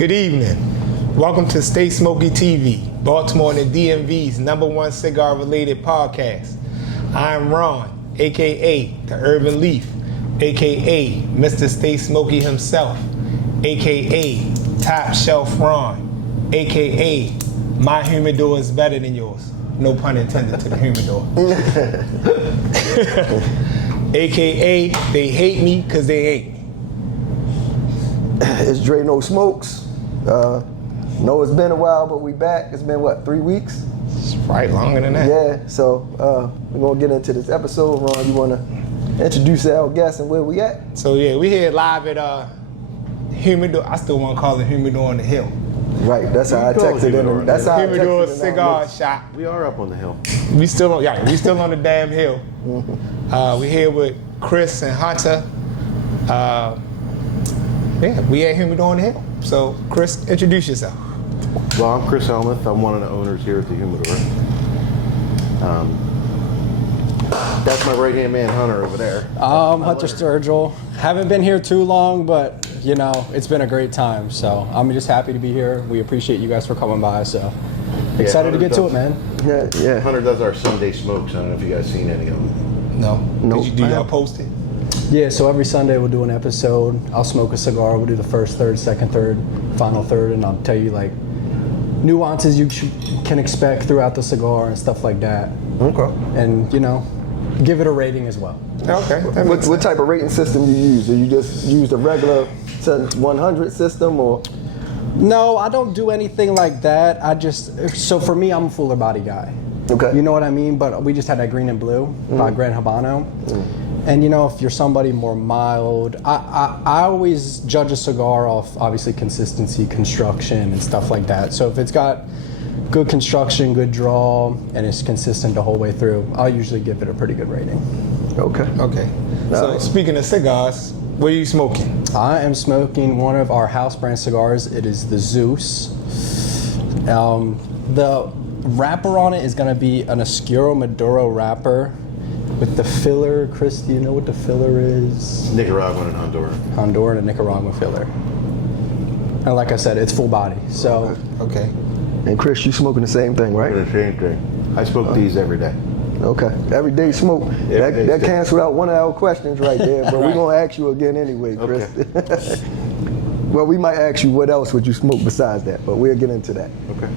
Good evening. Welcome to Stay Smoky TV, Baltimore and the DMV's #1 cigar-related podcast. I'm Ron, a.k.a. the Urban Leaf, a.k.a. Mr. Stay Smoky himself, a.k.a. Top Shelf Ron, a.k.a. My humidor is better than yours. No pun intended to the humidor. a.k.a. they hate me because they ain't me. It's Dre No Smokes. Know it's been a while, but we back. It's been, what, 3 weeks? It's right longer than that. Yeah, so we're going to get into this episode. Ron, you want to introduce our guest and where we at? So yeah, we here live at Humidour. I still want to call it Humidour on the Hill. Right, that's how I texted in. That's how I texted Humidour in Cigar Shoppe. We are up on the hill. We still on the damn hill. We here with Chris and Hunter. We at Humidour on the Hill. So Chris, introduce yourself. Well, I'm Chris Elmuth. I'm one of the owners here at the Humidour. That's my right-hand man, Hunter, over there. Hunter Sturgill. Haven't been here too long, but you know, it's been a great time. So I'm just happy to be here. We appreciate you guys for coming by. So excited to get to it, man. Yeah. Hunter does our Sunday smokes. I don't know if you guys seen any of them. No. Nope. Do y'all post it? Yeah, so every Sunday we'll do an episode. I'll smoke a cigar. We'll do the first third, second third, final third, and I'll tell you like nuances you can expect throughout the cigar and stuff like that. Okay. And you know, give it a rating as well. Okay. What type of rating system you use? Do you just use the regular 100 system or? No, I don't do anything like that. So for me, I'm a fuller body guy. Okay. You know what I mean? But we just had that green and blue by Grand Habano. And you know, if you're somebody more mild, I always judge a cigar off obviously consistency, construction, and stuff like that. So if it's got good construction, good draw, and it's consistent the whole way through, I'll usually give it a pretty good rating. Okay. So speaking of cigars, what are you smoking? I am smoking one of our house brand cigars. It is the Zeus. The wrapper on it is going to be an Oscuro Maduro wrapper with the filler. Chris, do you know what the filler is? Nicaraguan and Honduran. Honduran and Nicaraguan filler. And like I said, it's full body. So Okay. And Chris, you smoking the same thing, right? The same thing. I smoke these every day. Okay. Everyday smoke. That canceled out one of our questions right there, but we're going to ask you again anyway, Chris. Okay. Well, we might ask you what else would you smoke besides that, but we'll get into that. Okay.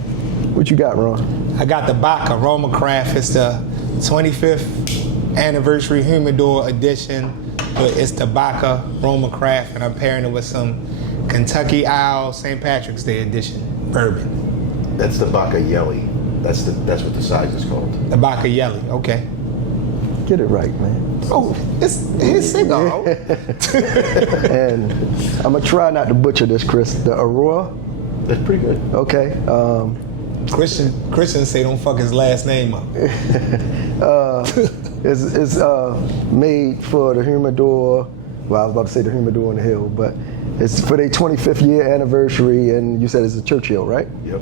What you got, Ron? I got the Baca Roma Craft. It's the 25th anniversary Humidor edition, but it's the Baca Roma Craft, and I'm pairing it with some Kentucky Owl St. Patrick's Day edition bourbon. That's the Baca Yelly. That's what the size is called. The Baca Yelly, okay. Get it right, man. Oh, it's his cigar. And I'm going to try not to butcher this, Chris. The Aurora? That's pretty good. Okay. Christian say don't fuck his last name up. It's made for the Humidor. Well, I was about to say the Humidor on the Hill, but it's for their 25th year anniversary, and you said it's a Churchill, right? Yep.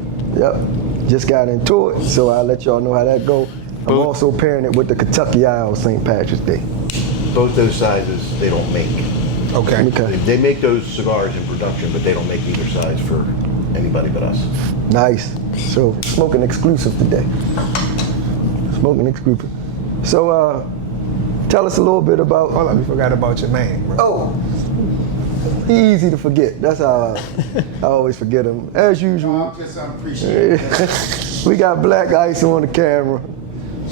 Just got into it, so I'll let y'all know how that go. I'm also pairing it with the Kentucky Owl St. Patrick's Day. Both those sizes they don't make. Okay. They make those cigars in production, but they don't make either size for anybody but us. Nice. So smoking exclusive today. Smoking exclusive. So tell us a little bit about. Hold on, we forgot about your man, bro. Oh, easy to forget. That's how I always forget him. As usual. I'm just appreciating. We got Black Ice on the camera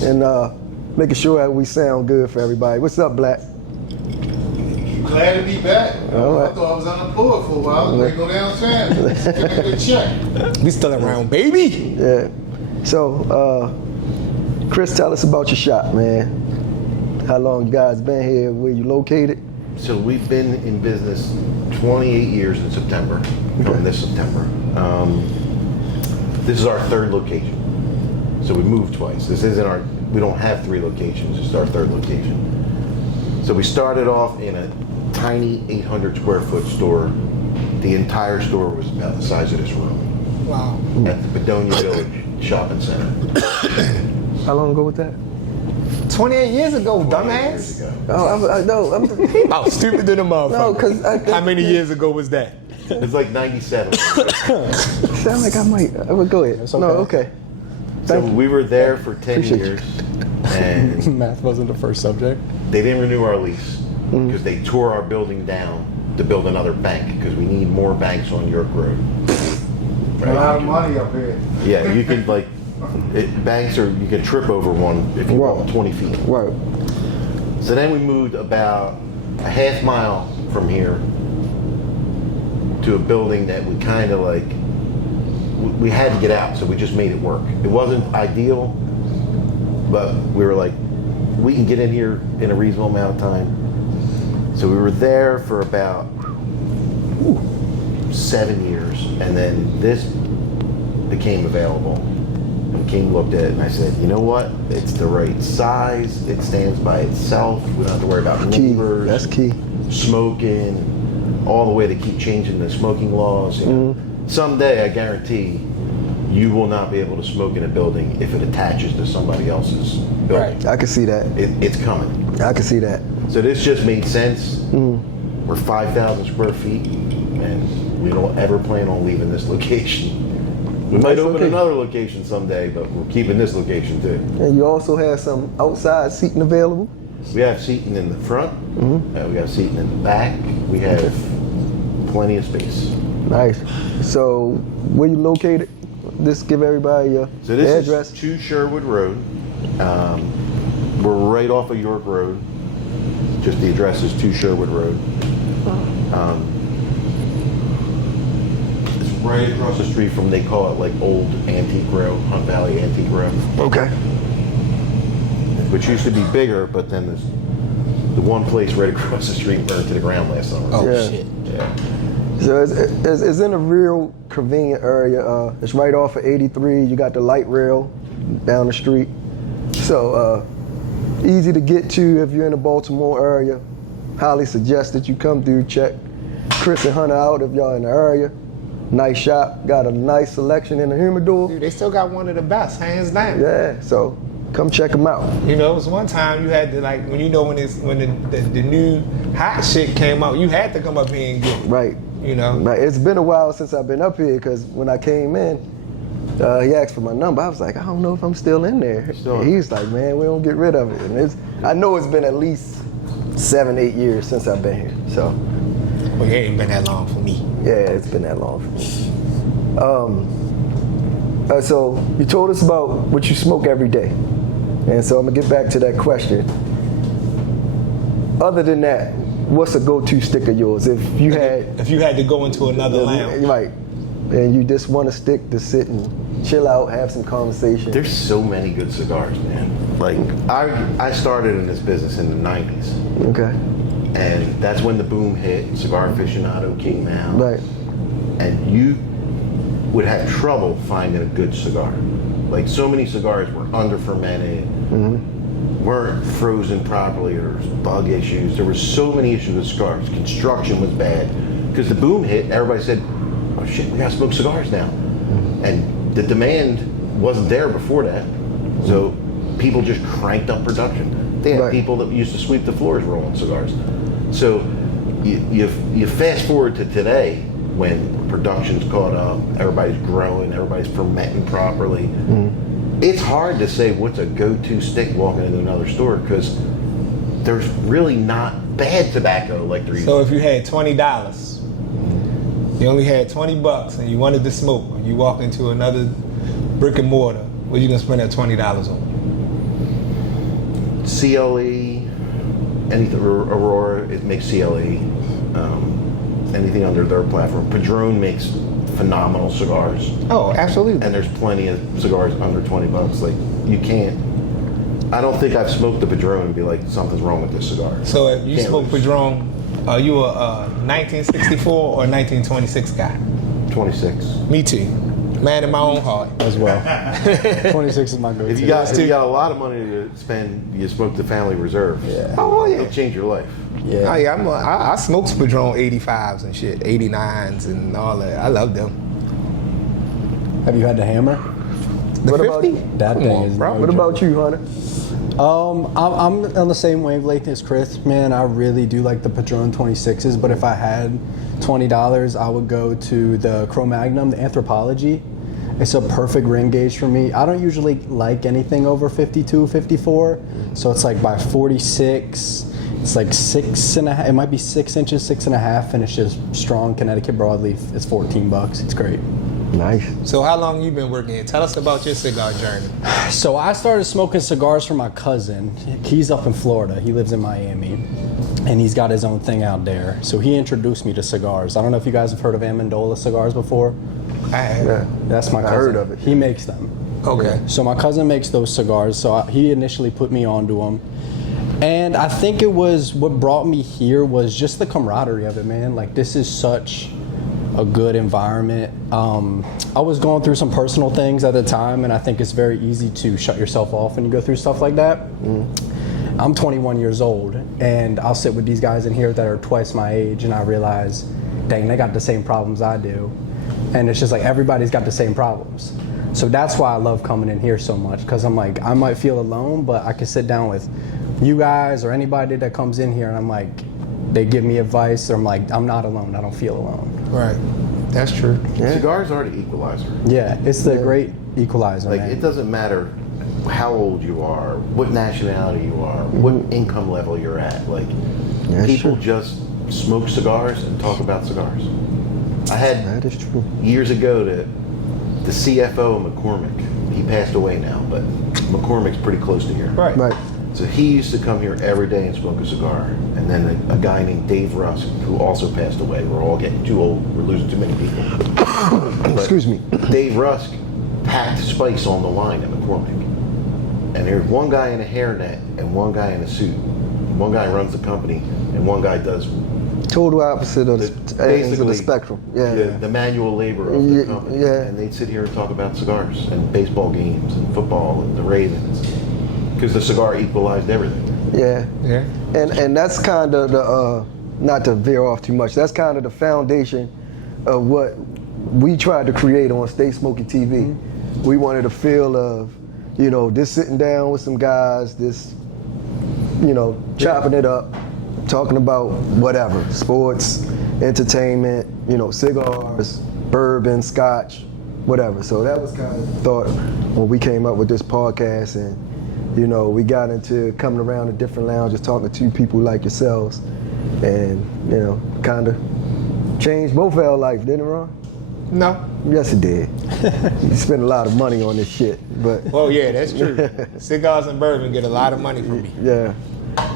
and making sure that we sound good for everybody. What's up, Black? Glad to be back. All right. I thought I was unemployed for a while. I was ready to go downtown. Get a good check. We still around, baby. Yeah. So, Chris, tell us about your shop, man. How long you guys been here? Where you located? So we've been in business 28 years in September, from this September. This is our third location. So we moved twice. We don't have 3 locations, this is our third location. So we started off in a tiny 800 square foot store. The entire store was about the size of this room. Wow. At the Bedonia Village Shopping Center. How long ago was that? 28 years ago, 28 dumbass. years ago. Oh, I know. Oh, stupid than a motherfucker. No, because How many years ago was that? It's like 97. Sound like I might. I would go ahead. It's No, okay. So Thank you. we were there for 10 Appreciate you. years, and Math wasn't the first subject. they didn't renew our lease because they tore our building down to build another bank because we need more banks on York Road. A lot of money up here. Yeah, you can like banks are you can trip over one if you walk 20 feet. Right. So then we moved about a half mile from here to a building that we kind of like we had to get out, so we just made it work. It wasn't ideal, but we were like, we can get in here in a reasonable amount of time. So we were there for about 7 years, and then this became available. And King looked at it, and I said, you know what? It's the right size. It stands by itself. We don't have to worry about Key. neighbors. That's key. Smoking, all the way they keep changing the smoking laws. You know. Someday, I guarantee, you will not be able to smoke in a building if it attaches to somebody else's building. I can see that. It's coming. I can see that. So this just made sense. We're 5,000 square feet, and we don't ever plan on leaving this location. We might That's open okay. another location someday, but we're keeping this location too. And you also have some outside seating available. We have seating in the front. We have seating in the back. We have plenty of space. Nice. So, where you located? Just give everybody your So this address. is 2 Sherwood Road. We're right off of York Road. Just the address is 2 Sherwood Road. It's right across the street from, they call it like Old Antique Row, Hunt Valley Antique Row, Okay. which used to be bigger, but then there's the one place right across the street burned to the ground last summer. Oh Yeah. shit. Yeah. So it's in a real convenient area. It's right off of 83. You got the light rail down the street. So easy to get to if you're in the Baltimore area. Highly suggest that you come through, check Chris and Hunter out if y'all in the area. Nice shop. Got a nice selection in the Humidour. Dude, they still got one of the best, hands down. Yeah, so come check them out. You know, it was one time you had to like when the new hot shit came out, you had to come up here and get it. Right. You know. Right. It's been a while since I've been up here because when I came in, he asked for my number. I was like, I don't know if I'm still in there. Still. And he's like, man, we don't get rid of it. And I know it's been at least 7-8 years since I've been here. So Well, it ain't been that long for me. yeah, it's been that long for me. So you told us about what you smoke every day. And so I'm gonna get back to that question. Other than that, what's a go-to stick of yours? If you had to go into another lounge. right, and you just want a stick to sit and chill out, have some conversation. There's so many good cigars, man. Like I started in this business in the 90s. Okay. And that's when the boom hit. Cigar Aficionado came out. Right. And you would have trouble finding a good cigar. Like so many cigars were under fermented, weren't frozen properly, there was bug issues. There were so many issues with cigars. Construction was bad. Because the boom hit, everybody said, oh shit, we gotta smoke cigars now. And the demand wasn't there before that. So people just cranked up production. They had Right. people that used to sweep the floors rolling cigars. So you fast forward to today when production's caught up, everybody's growing, everybody's fermenting properly. It's hard to say what's a go-to stick walking into another store because there's really not bad tobacco like there used to So be. if you had $20, you only had $20 and you wanted to smoke, and you walked into another brick and mortar, what are you gonna spend that $20 on? CLE, anything Aurora, it makes CLE. Anything under their platform. Padron makes phenomenal cigars, Oh, absolutely. and there's plenty of cigars under $20. Like you can't. I don't think I've smoked the Padron and be like something's wrong with this cigar. So if you Can't smoke lose. Padron, are you a 1964 or 1926 guy? 26. Me too. Man in my own heart. As well. 26 is my go-to. If you got a lot of money to spend, you smoke the family reserve. Yeah. Oh yeah. It'll change your life. Oh, yeah, I smoked Padron 85s and shit, 89s and all that. I love them. Have you had the hammer? The What 50? about you? That Come thing on, is bro. no What joke. about you, Hunter? I'm on the same wavelength as Chris, man. I really do like the Padron 26s, but if I had $20, I would go to the Cro-Magnon, the Anthropology. It's a perfect ring gauge for me. I don't usually like anything over 52, 54, so it's like by 46. It's like 6.5. It might be 6 inches, 6.5, and it's just strong Connecticut broadleaf. It's $14. It's great. Nice. So how long you been working here? Tell us about your cigar journey. So I started smoking cigars from my cousin. He's up in Florida. He lives in Miami, and he's got his own thing out there. So he introduced me to cigars. I don't know if you guys have heard of Amendola cigars before. I have. Yeah. That's my cousin. I heard of it. He makes them. Okay. So my cousin makes those cigars. So he initially put me onto them. And I think it was what brought me here was just the camaraderie of it, man. Like, this is such a good environment. I was going through some personal things at the time, and I think it's very easy to shut yourself off when you go through stuff like that. I'm 21 years old, and I'll sit with these guys in here that are twice my age, and I realize, dang, they got the same problems I do. And it's just like everybody's got the same problems. So that's why I love coming in here so much, because I'm like, I might feel alone, but I can sit down with you guys or anybody that comes in here, and I'm like, they give me advice, or I'm like, I'm not alone, I don't feel alone. Right. That's true. Yeah. Cigars are the equalizer. Yeah, it's the great equalizer, Like, man. it doesn't matter how old you are, what nationality you are, what income level you're at. Like, Yeah, people sure. just smoke cigars and talk about cigars. I had That is true. years ago the CFO of McCormick. He passed away now, but McCormick's pretty close to here. Right. Right. So he used to come here every day and smoke a cigar. And then a guy named Dave Rusk, who also passed away. We're all getting too old. We're losing too many people. But Excuse me. Dave Rusk packed spice on the line at McCormick. And there's one guy in a hairnet and one guy in a suit. One guy runs the company and one guy does Total opposite of the ends of the basically spectrum. Yeah. the manual labor of the Yeah, company. yeah. And they'd sit here and talk about cigars and baseball games and football and the Ravens. Because the cigar equalized everything. Yeah. Yeah. And that's kind of the, not to veer off too much, that's kind of the foundation of what we tried to create on Stay Smoky TV. We wanted a feel of, you know, just sitting down with some guys, this, you know, chopping it up, talking about whatever, sports, entertainment, you know, cigars, bourbon, scotch, whatever. So that was kind of the thought when we came up with this podcast, and you know, we got into coming around to different lounges, talking to people like yourselves, and you know, kind of changed both our life, didn't it, Ron? No. Yes, it did. You spent a lot of money on this shit, but Oh yeah, that's true. Cigars and bourbon get a lot of money from me. yeah,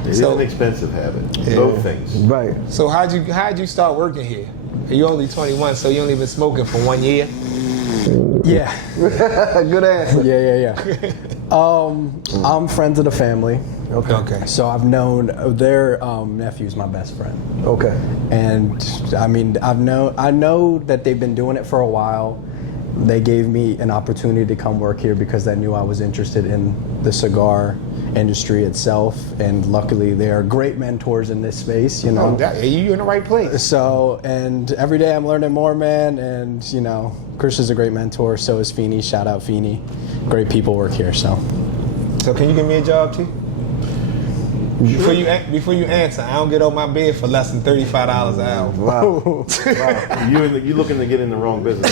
It's So- an expensive habit. Yeah. Both things. right. So how'd you start working here? You only 21, so you only been smoking for 1 year. Yeah. Good answer. Yeah. I'm friends of the family. Okay. So I've known their nephew's my best friend. Okay. And I mean, I know that they've been doing it for a while. They gave me an opportunity to come work here because they knew I was interested in the cigar industry itself, and luckily they are great mentors in this space, you know. Oh, you in the right place. So, and every day I'm learning more, man, and you know, Chris is a great mentor, so is Feeney. Shout out Feeney. Great people work here, so. So can you give me a job too? Before you answer, I don't get on my bed for less than $35 an hour. Wow. You looking to get in the wrong business.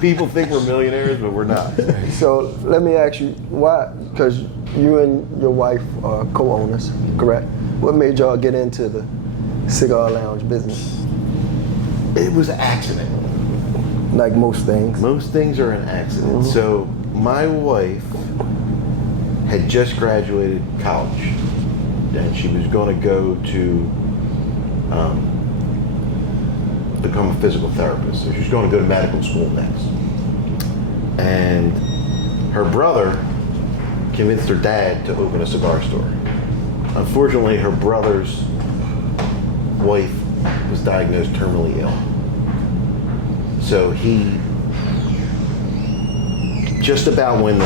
People think we're millionaires, but we're not. So let me ask you, why? Because you and your wife are co-owners, correct? What made y'all get into the cigar lounge business? It was an accident. Like most things. Most things are an accident. So my wife had just graduated college, and she was going to go to become a physical therapist. So she was going to go to medical school next. And her brother convinced her dad to open a cigar store. Unfortunately, her brother's wife was diagnosed terminally ill. So he, just about when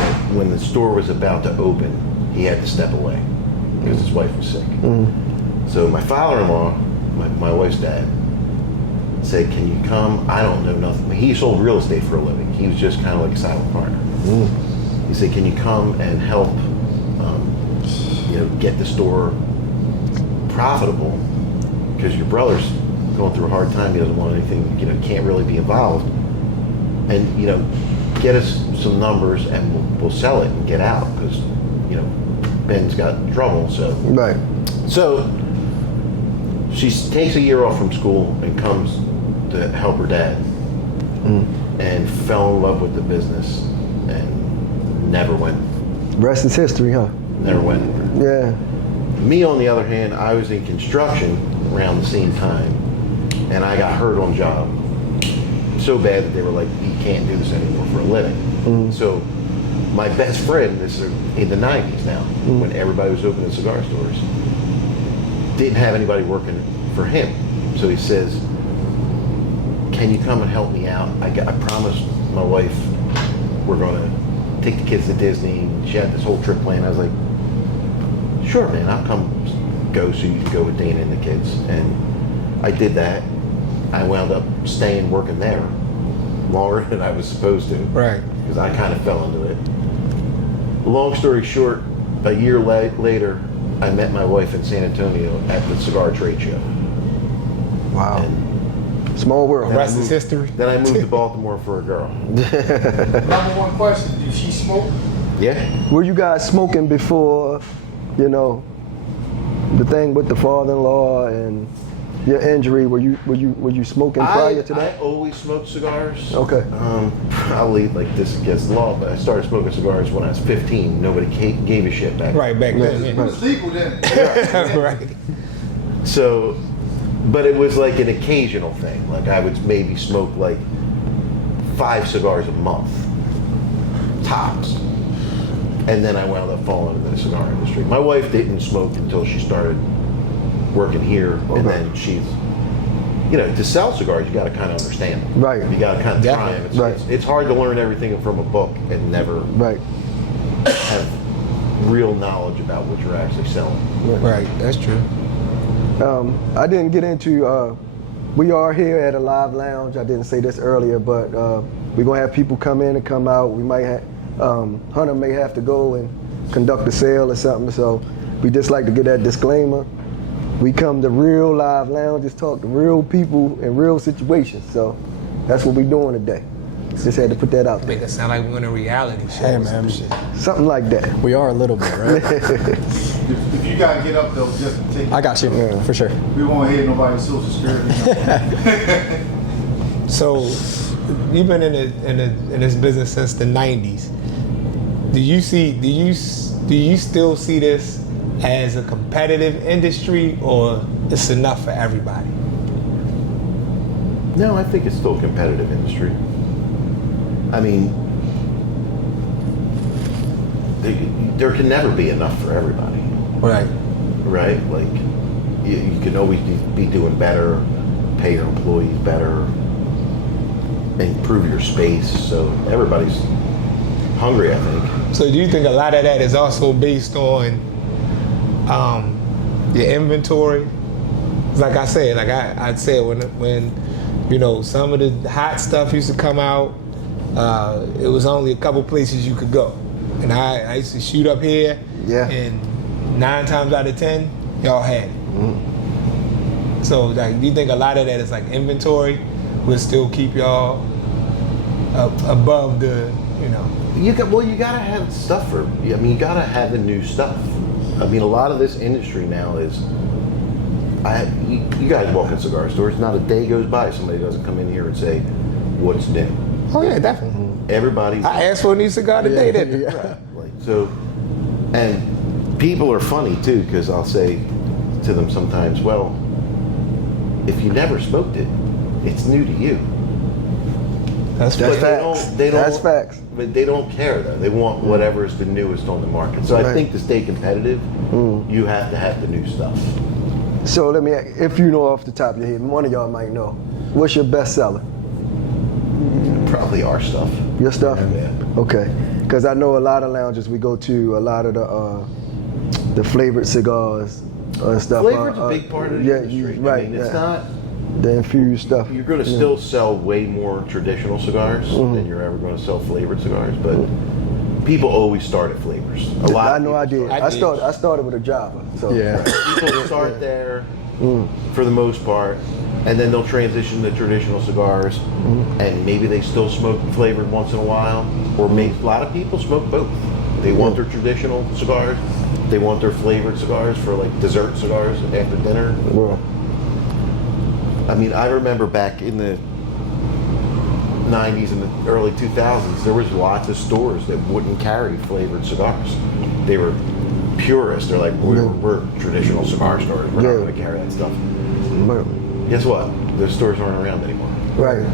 the store was about to open, he had to step away because his wife was sick. So my father-in-law, my wife's dad, said, "Can you come? I don't know nothing." He sold real estate for a living. He was just kind of like a silent partner. He said, "Can you come and help get the store profitable, because your brother's going through a hard time. He doesn't want anything, can't really be involved. And, get us some numbers and we'll sell it and get out, because, Ben's got trouble. So, Right. so she takes a year off from school and comes to help her dad, and fell in love with the business and never went. Rest is history, huh? Never went. Yeah. Me, on the other hand, I was in construction around the same time, and I got hurt on job so bad that they were like, "You can't do this anymore for a living." So my best friend, this is in the 90s now, when everybody was opening cigar stores, didn't have anybody working for him. So he says, "Can you come and help me out? I promised my wife we're going to take the kids to Disney." She had this whole trip planned. I was like, "Sure, man, I'll come go so you can go with Dana and the kids." And I did that. I wound up staying working there longer than I was supposed to. Right. Because I kind of fell into it. Long story short, a year later, I met my wife in San Antonio at the cigar trade show. Wow. And Small world. The rest is history. then I moved to Baltimore for a girl. Number one question, did she smoke? Yeah. Were you guys smoking before, the thing with the father-in-law and your injury? Were you smoking prior to that? I always smoked cigars. Okay. Probably like this against the law, but I started smoking cigars when I was 15. Nobody gave a shit back then. Right, back then. It Yeah. was legal then. Right. So, but it was like an occasional thing. Like I would maybe smoke like 5 cigars a month, tops. And then I wound up falling into the cigar industry. My wife didn't smoke until she started working here, and then she's, to sell cigars, you got to kind of understand them. Right. You got to kind of try Definitely. them. Right. It's hard to learn everything from a book and never Right. have real knowledge about what you're actually selling. Right. That's true. I didn't get into. We are here at a live lounge. I didn't say this earlier, but we're gonna have people come in and come out. We might have Hunter may have to go and conduct a sale or something. So we just like to get that disclaimer. We come to real live lounges, talk to real people in real situations. So that's what we're doing today. Just had to put that out there. Make it sound like we're in a reality show. Hey, or some man. shit. Something like that. We are a little bit, right? If you gotta get up though, just take. I got you, for sure. We won't hit nobody's social security. So, you've been in this business since the '90s. Do you still see this as a competitive industry, or it's enough for everybody? No, I think it's still a competitive industry. I mean, there can never be enough for everybody, Right. right? Like, you can always be doing better, pay your employees better, improve your space. So everybody's hungry, I think. So do you think a lot of that is also based on your inventory? Like I said, I'd say when some of the hot stuff used to come out, it was only a couple places you could go. And I used to shoot up here, Yeah. and 9 times out of 10, y'all had it. So do you think a lot of that is like inventory will still keep y'all above the, You gotta have stuff you gotta have the new stuff. I mean, a lot of this industry now is, you guys walk in cigar stores, not a day goes by somebody doesn't come in here and say, what's new? Oh yeah, definitely. Everybody's, I asked for a new cigar today, didn't I? like, so, and people are funny too, because I'll say to them sometimes, well, if you never smoked it, it's new to you. That's But facts. they don't, That's facts. But they don't care though. They want whatever is the newest on the market. So I Right. think to stay competitive, you have to have the new stuff. So let me ask, if you know off the top of your head, one of y'all might know. What's your best seller? Probably our stuff. Your stuff? Yeah. Okay. Because I know a lot of lounges we go to, a lot of the flavored cigars and stuff. Flavor's a big part of the industry. Right. I mean, it's yeah. not. The infused stuff. You're going to still sell way more traditional cigars than you're ever going to sell flavored cigars, but people always start at flavors. A lot. I know I did. I did. I started with a Java. So Yeah. People start there for the most part, and then they'll transition to traditional cigars, and maybe they still smoke flavored once in a while, or maybe a lot of people smoke both. They want their traditional cigars, they want their flavored cigars for like dessert cigars after dinner. Well, I mean, I remember back in the 90s and the early 2000s, there was lots of stores that wouldn't carry flavored cigars. They were purists. They're like, we're traditional cigar stores. We're not going to carry that stuff. but- Guess what? Those stores aren't around anymore. right.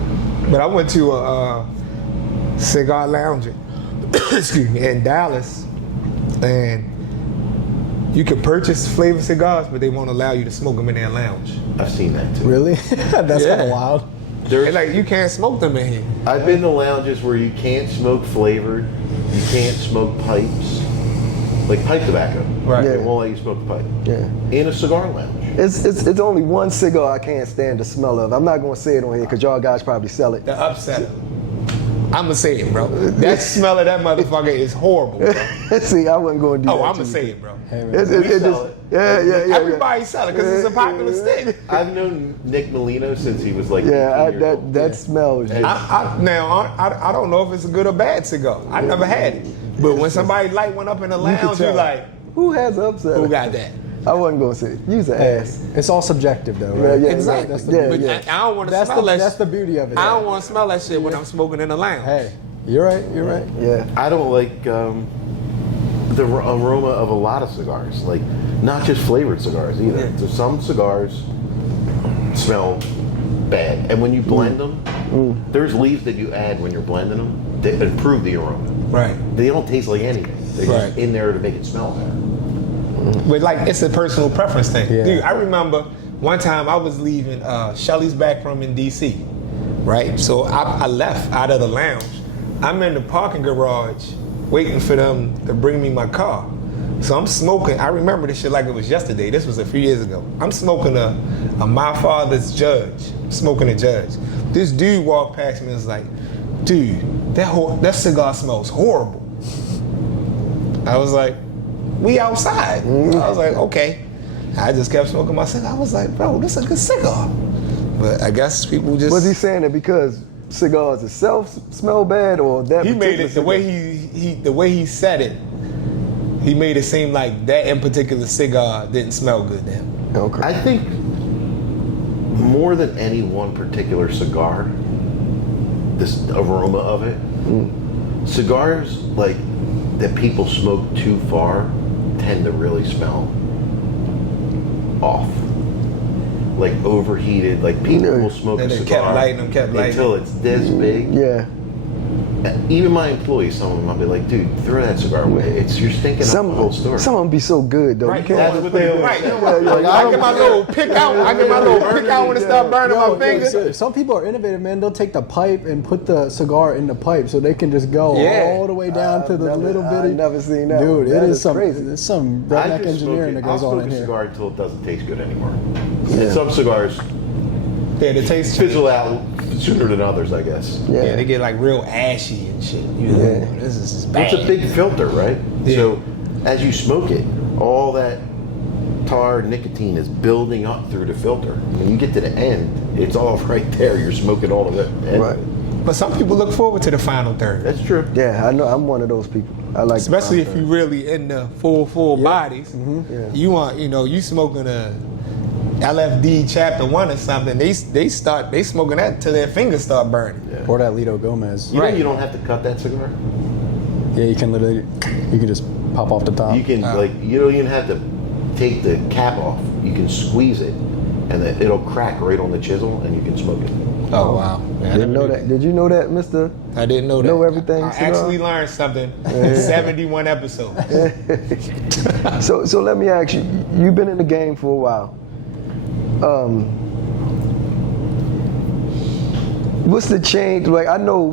But I went to a cigar lounge, excuse me, in Dallas, and you could purchase flavored cigars, but they won't allow you to smoke them in their lounge. I've seen that too. Really? That's Yeah. kind of wild. They're like, you can't smoke them in here. I've been to lounges where you can't smoke flavored, you can't smoke pipes, like pipe tobacco. Right. They Yeah. won't let you smoke the pipe. Yeah. In a cigar lounge. It's only one cigar I can't stand the smell of. I'm not gonna say it on here because y'all guys probably sell it. The upset. I'ma say it, bro. That smell of that motherfucker is horrible, bro. See, I wasn't gonna do that. Oh, I'ma to you. say it, bro. Hey, man. It We just, sell it. yeah. Everybody sell it because it's a popular stick. I've known Nick Molino since he was like Yeah, 18 years old. that smell is. I don't know if it's a good or bad cigar. I never had it. But when somebody light one up in the lounge, you're tell. like, Who has upset? who got that? I wasn't gonna say it. Use an ass. It's all subjective, though, Yeah, right? yeah, Exactly. That's the yeah, But yeah. I don't want to That's smell that. that's the beauty of it. I don't want to smell that shit when I'm smoking in the lounge. Hey, you're right. You're right. Yeah. I don't like the aroma of a lot of cigars, like not just flavored cigars either. Yeah. So some cigars smell bad, and when you blend them, there's leaves that you add when you're blending them that improve the aroma. Right. They don't taste like anything. They're Right. just in there to make it smell better. But like, it's a personal preference thing. Yeah. Dude, I remember one time I was leaving Shelly's back room in DC, right? So I left out of the lounge. I'm in the parking garage waiting for them to bring me my car. So I'm smoking. I remember this shit like it was yesterday. This was a few years ago. I'm smoking a My Father's Judge. I'm smoking a Judge. This dude walked past me and was like, dude, that cigar smells horrible. I was like, we outside. I was like, okay. I just kept smoking my cigar. I was like, bro, this is a good cigar. But I guess people just... Was he saying it because cigars itself smell bad, or that? He made it the particular way the way he said it. He made it seem like that in particular cigar didn't smell good to him. cigar? Okay. I think more than any one particular cigar, this aroma of it, cigars like that people smoke too far tend to really smell off. Like overheated, like people will smoke And a they cigar kept lighting them, kept lighting until it's this big. Yeah. Even my employees, some of them, I'll be like, dude, throw that cigar away. You're stinking up the whole store. Some of them be so good though. Right, You can't that's what they right. yeah, I get my little pick out. I get my little pick out when it start burning my finger. So some people are innovative, man. They'll take the pipe and put the cigar in the pipe, so they can just go Yeah. all the way down to the little bitty. I've never seen that. Dude, That it is crazy. there's some I redneck just engineering that goes I'll on smoke in a here. cigar until it doesn't taste good anymore. And some cigars Yeah, the taste fizzle out sooner than others, I guess. Yeah, they get like real ashy and shit. You know, this is just bad. It's a big filter, right? Yeah. So as you smoke it, all that tar nicotine is building up through the filter. When you get to the end, it's all right there. You're smoking all of it. And Right. But some people look forward to the final third, That's true. Yeah, I know. I'm one of those people. I like. especially if you really in the full bodies. Yeah. You want, you smoking a LFD chapter 1 or something. They smoking that till their fingers start burning. Or that Lito Gomez. You know Right. you don't have to cut that cigar. Yeah, you can just pop off the top. You can you don't even have to take the cap off. You can squeeze it, and then it'll crack right on the chisel, and you can smoke it. Oh wow! Man, I Didn't never know knew that. Did you know that, Mister? I didn't know that. Know everything, I cigar? actually learned something in 71 episodes. So let me ask you. You've been in the game for a while. What's the change? Like, I know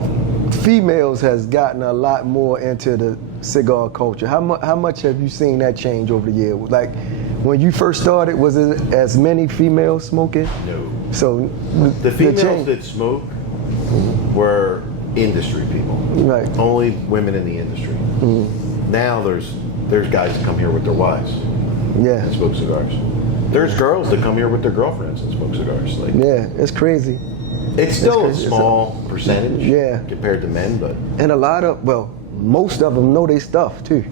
females has gotten a lot more into the cigar culture. How much have you seen that change over the years? Like, when you first started, was it as many females smoking? No. So The females change, that smoke were industry people. right? Only women in the industry. Now there's guys that come here with their wives Yeah. and smoke cigars. There's girls that come here with their girlfriends and smoke cigars. Like, Yeah, it's crazy. it's still a crazy. small percentage Yeah. compared to men, but And a lot of, well, most of them know their stuff too.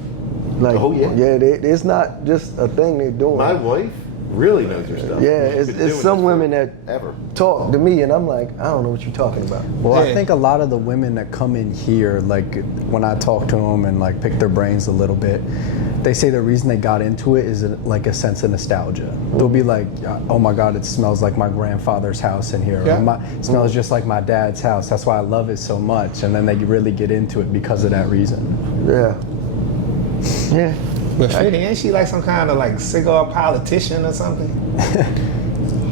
Like, Oh, yeah. it's not just a thing they're doing. my wife really knows her stuff. Yeah, She's it's been doing some this women that ever. talk to me, and I'm like, I don't know what you're talking about. Well, Yeah. I think a lot of the women that come in here, like when I talk to them and like pick their brains a little bit, they say the reason they got into it is like a sense of nostalgia. They'll be like, oh my God, it smells like my grandfather's house in here. Yeah. Or it smells just like my dad's house. That's why I love it so much. And then they really get into it because of that reason. Yeah. Yeah. But Fitty, ain't she like some kind of like cigar politician or something?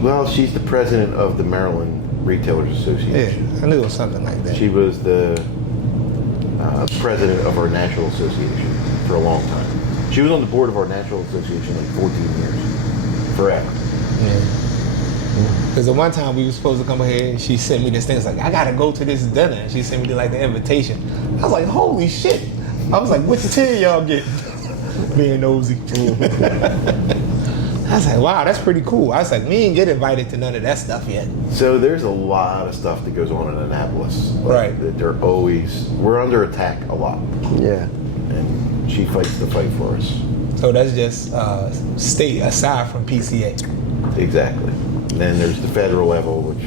Well, she's the president of the Maryland Retailers Yeah, Association. I knew it was something like that. She was the president of our National Association for a long time. She was on the board of our National Association like 14 years. Forever. Yeah. Because the one time we were supposed to come here, she sent me this thing. It's like, I gotta go to this dinner. And she sent me like the invitation. I was like, holy shit. I was like, which tier y'all get? Being nosy. I was like, wow, that's pretty cool. I was like, we ain't get invited to none of that stuff yet. So there's a lot of stuff that goes on in Annapolis. Right. That we're under attack a lot. Yeah. And she fights the fight for us. So that's just state aside from PCA. Exactly. And then there's the federal level, which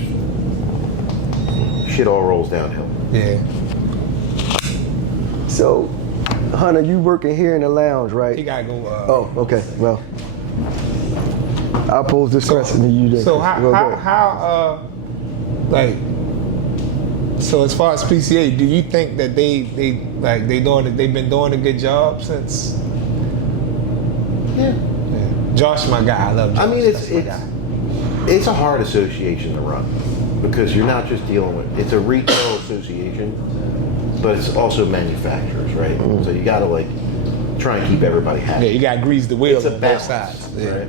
shit all rolls downhill. Yeah. So, Hunter, you working here in the lounge, right? He gotta go. Oh, okay. Well, I'll pose this question to you then. So Well, go ahead. so as far as PCA, do you think that they've been doing a good job since? Yeah. Josh, my guy, I love Josh. I mean, That's my guy. it's a hard association to run because you're not just dealing with, it's a retail association, but it's also manufacturers, right? So you got to like try and keep everybody happy. Yeah, you got to grease the wheel It's a on both balance, sides. Yeah. right?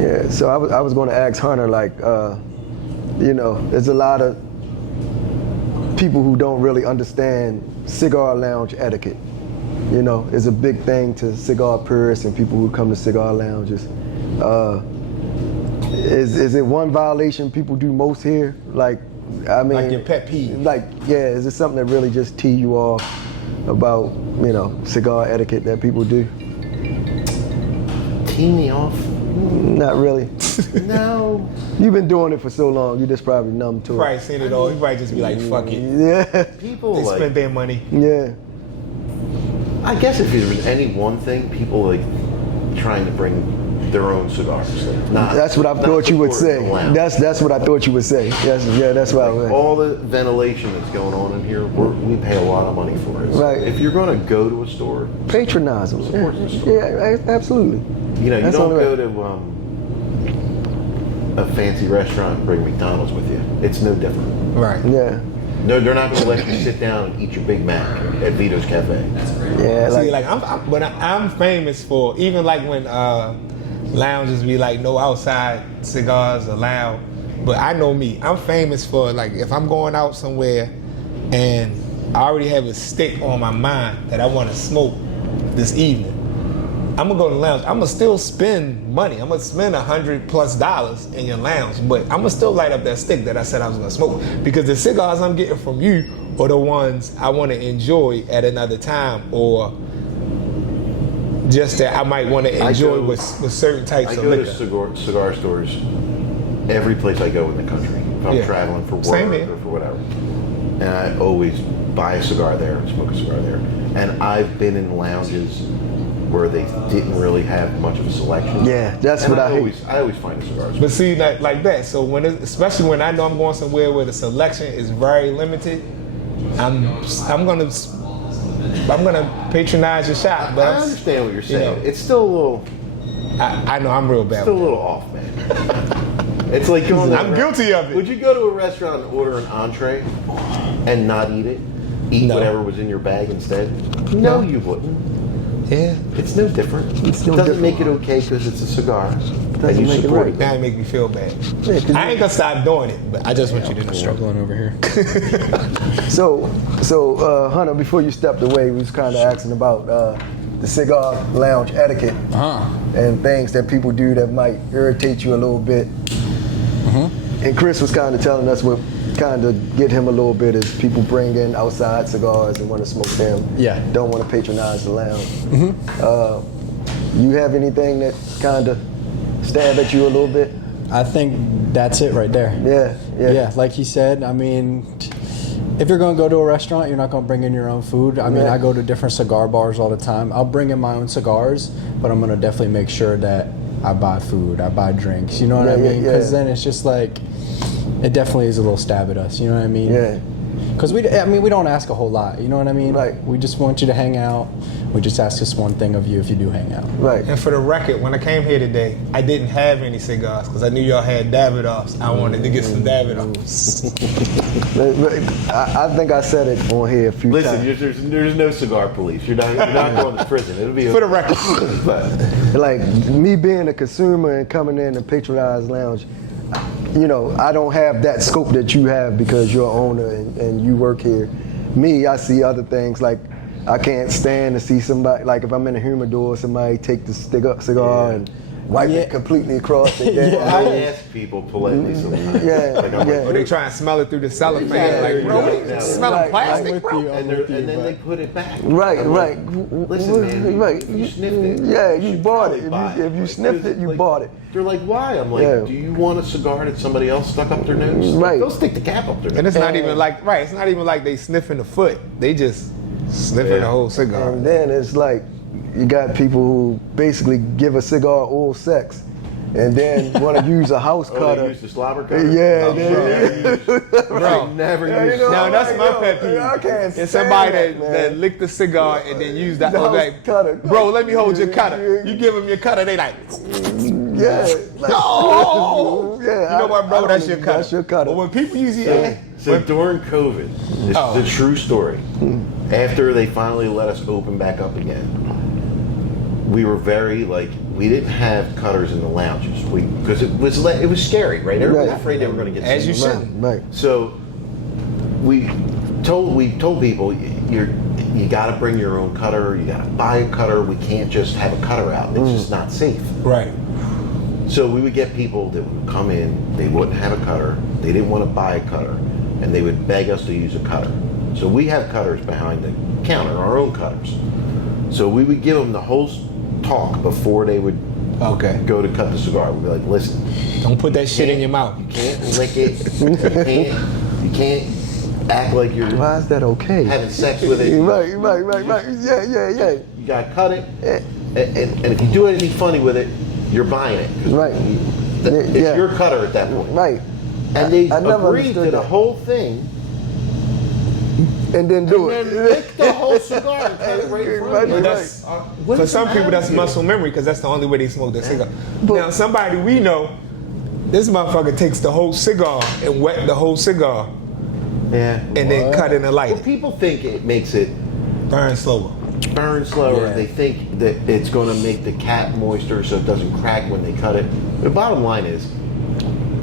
Yeah, so I was going to ask Hunter, like, there's a lot of people who don't really understand cigar lounge etiquette. You know, it's a big thing to cigar purists and people who come to cigar lounges. Is it one violation people do most here? Like, I mean, Like your pet peeve. Like, yeah, is it something that really just tee you off about, cigar etiquette that people do? Tee me off? Not really. No. You've been doing it for so long, you just probably numb to Probably it. seen it all. He probably just be like, fuck it. Yeah, People They like, spend their money. yeah. I guess if there was any one thing, people like trying to bring their own cigars. Like, That's what I thought you would say. That's what I thought you would say. Yes, yeah, that's what I would. All the ventilation that's going on in here, we pay a lot of money for it. So Right. if you're going to go to a store, Patronize them. Support the store. Yeah, absolutely. you That's don't the only go to a fancy restaurant and bring McDonald's with you. It's no different. Right. Yeah, No, they're not going to let you sit down and eat your Big Mac at Vito's Cafe. yeah. See, Like, I'm famous for, even like when lounges be like no outside cigars allowed. But I know me, I'm famous for like if I'm going out somewhere and I already have a stick on my mind that I want to smoke this evening, I'm gonna go to the lounge. I'm gonna still spend money. I'm gonna spend $100+ in your lounge, but I'm gonna still light up that stick that I said I was gonna smoke because the cigars I'm getting from you are the ones I want to enjoy at another time, or just that I might want to enjoy with certain types I of go liquor. to cigar stores every place I go in the country. If I'm Yeah. traveling for work Same here. or for whatever. And I always buy a cigar there and smoke a cigar there. And I've been in lounges where they didn't really have much of a selection. yeah, that's And what I hate. I always find a cigar store. But see, like that. So especially when I know I'm going somewhere where the selection is very limited, I'm gonna patronize your shop. But I understand what you're saying. know. It's still a little, I know I'm real bad. still a With little off, man. It's like going to I'm guilty of it. Would you go to a restaurant and order an entree and not eat it? Eat No. whatever was in your bag instead? No, you wouldn't. that. Yeah. It's no different. It's no It doesn't different. make it okay because it's a cigar. It doesn't you make it support right. it. Now it make me feel bad. Yeah, 'cause I ain't gonna stop doing it, but I just want you to know. Struggling over here. So, Hunter, before you stepped away, we was kind of asking about the cigar lounge etiquette and things that people do that might irritate you a little bit. And Chris was kind of telling us what kind of get him a little bit is people bring in outside cigars and want to smoke them. Yeah. Don't want to patronize the lounge. You have anything that kind of stab at you a little bit? I think that's it right there. Yeah. Like he said, I mean, if you're going to go to a restaurant, you're not going to bring in your own food. I mean, Right. I go to different cigar bars all the time. I'll bring in my own cigars, but I'm going to definitely make sure that I buy food, I buy drinks. You know what I mean? Because then it's just like, it definitely is a little stab at us. You know what I mean? Yeah. Because we don't ask a whole lot. You know what I mean? Right. We just want you to hang out. We just ask this one thing of you if you do hang out. Right. And for the record, when I came here today, I didn't have any cigars because I knew y'all had Davidoffs. I wanted to get some Davidoffs. I think I said it on here a few Listen, times. there's no cigar police. You're not going to prison. It'll be For the record. But Like me being a consumer and coming in and patronize lounge, you know, I don't have that scope that you have because you're an owner and you work here. Me, I see other things like I can't stand to see somebody, like if I'm in a humidor, somebody take the cigar and wipe it completely across the game. I ask people politely sometimes. Yeah, Like, I'm yeah. Or they try and smell it through the cellophane. Exactly. Like, bro, what are you Yeah. smelling Right, plastic, I'm bro? with you. And then they put it back. Right, I'm like, right. Listen, man. Right. You sniffed it. Yeah, you should bought probably it. buy If you Like, sniffed it, you like, bought it. They're like, why? I'm like, Yeah. do you want a cigar that somebody else stuck up their nose? Right. Go stick the cap up their nose. And it's not even like, right, it's not even like they sniffing the foot. They just sniffing the whole cigar. And then it's like you got people who basically give a cigar oral sex and then want to use a house Oh, cutter. they use the slobber cutter? Yeah, Oh, they- Bro, Never Yeah, use you know, now that's like, my yo, pet peeve. I can't It's stand somebody that, man. that licked the cigar and then used that. The Oh, house like, cutter. bro, let me hold your cutter. You give them your cutter, they like, Yeah. Like, no. Yeah, You know what, I bro? don't That's even- your cutter. that's your cutter. But when people use it, So during COVID, this Oh. is the true story. After they finally let us open back up again, we were very like we didn't have cutters in the lounges because it was scary, right? Everybody was Right. afraid they were going to get As sick. you should. Right. So we told people you got to bring your own cutter. You got to buy a cutter. We can't just have a cutter out. It's just not safe. right. So we would get people that would come in, they wouldn't have a cutter, they didn't want to buy a cutter, and they would beg us to use a cutter. So we have cutters behind the counter, our own cutters. So we would give them the whole talk before they would Okay. go to cut the cigar. We'd be like, listen, Don't put that shit in your mouth. you can't lick it, you can't act like you're Why is that okay? having sex with it. Right. Yeah. You gotta cut it, and if you do anything funny with it, you're buying it. 'Cause Right. It's Yeah. your cutter at that point. Right. And they I never agreed to understood the that. whole thing, And then do and it. then lick the whole cigar and cut it right in front of you. Right. That's, What for is some the people, matter that's with you? muscle memory because that's the only way they smoke their cigar. But- Now, somebody we know, this motherfucker takes the whole cigar and wet the whole cigar Yeah. and then cut it and light Well, it. people think it makes it Burn slower. burn slower. Yeah. They think that it's going to make the cap moister so it doesn't crack when they cut it. The bottom line is,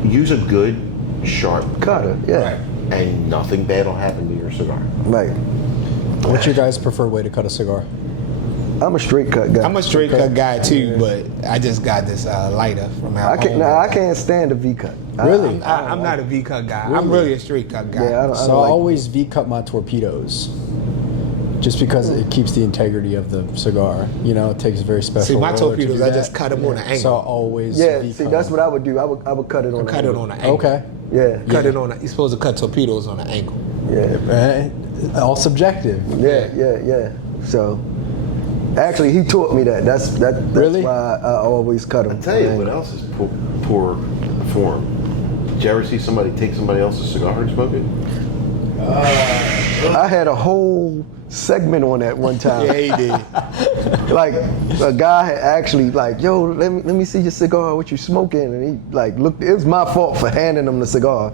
use a good, sharp Cutter. Yeah. Right. and nothing bad will happen to your cigar. Right. What's your guys' preferred way to cut a cigar? I'm a straight cut guy. I'm a straight cut guy too, but I just got this lighter from our I can't stand a V cut. Really? I'm not a V cut guy. I'm really a straight cut guy. Yeah, I don't So I like. always V-cut my torpedoes, just because it keeps the integrity of the cigar. You know, it takes a very special. See, my roller to torpedoes, do I that. just cut them on an So I angle. always Yeah, V-cut see, that's them. what I would do. I would cut it on. Cut it angle. on an angle. Okay. Yeah. Cut it on. You're supposed to cut torpedoes on an angle. Yeah. All subjective. Yeah. So, actually, he taught me that. That's Really? why I always cut him. I'll tell you what else is poor form. Did you ever see somebody take somebody else's cigar and smoke it? I had a whole segment on that one time. Yeah, he did. Like a guy had actually like, yo, let me see your cigar, what you smoking, and he like looked. It was my fault for handing him the cigar,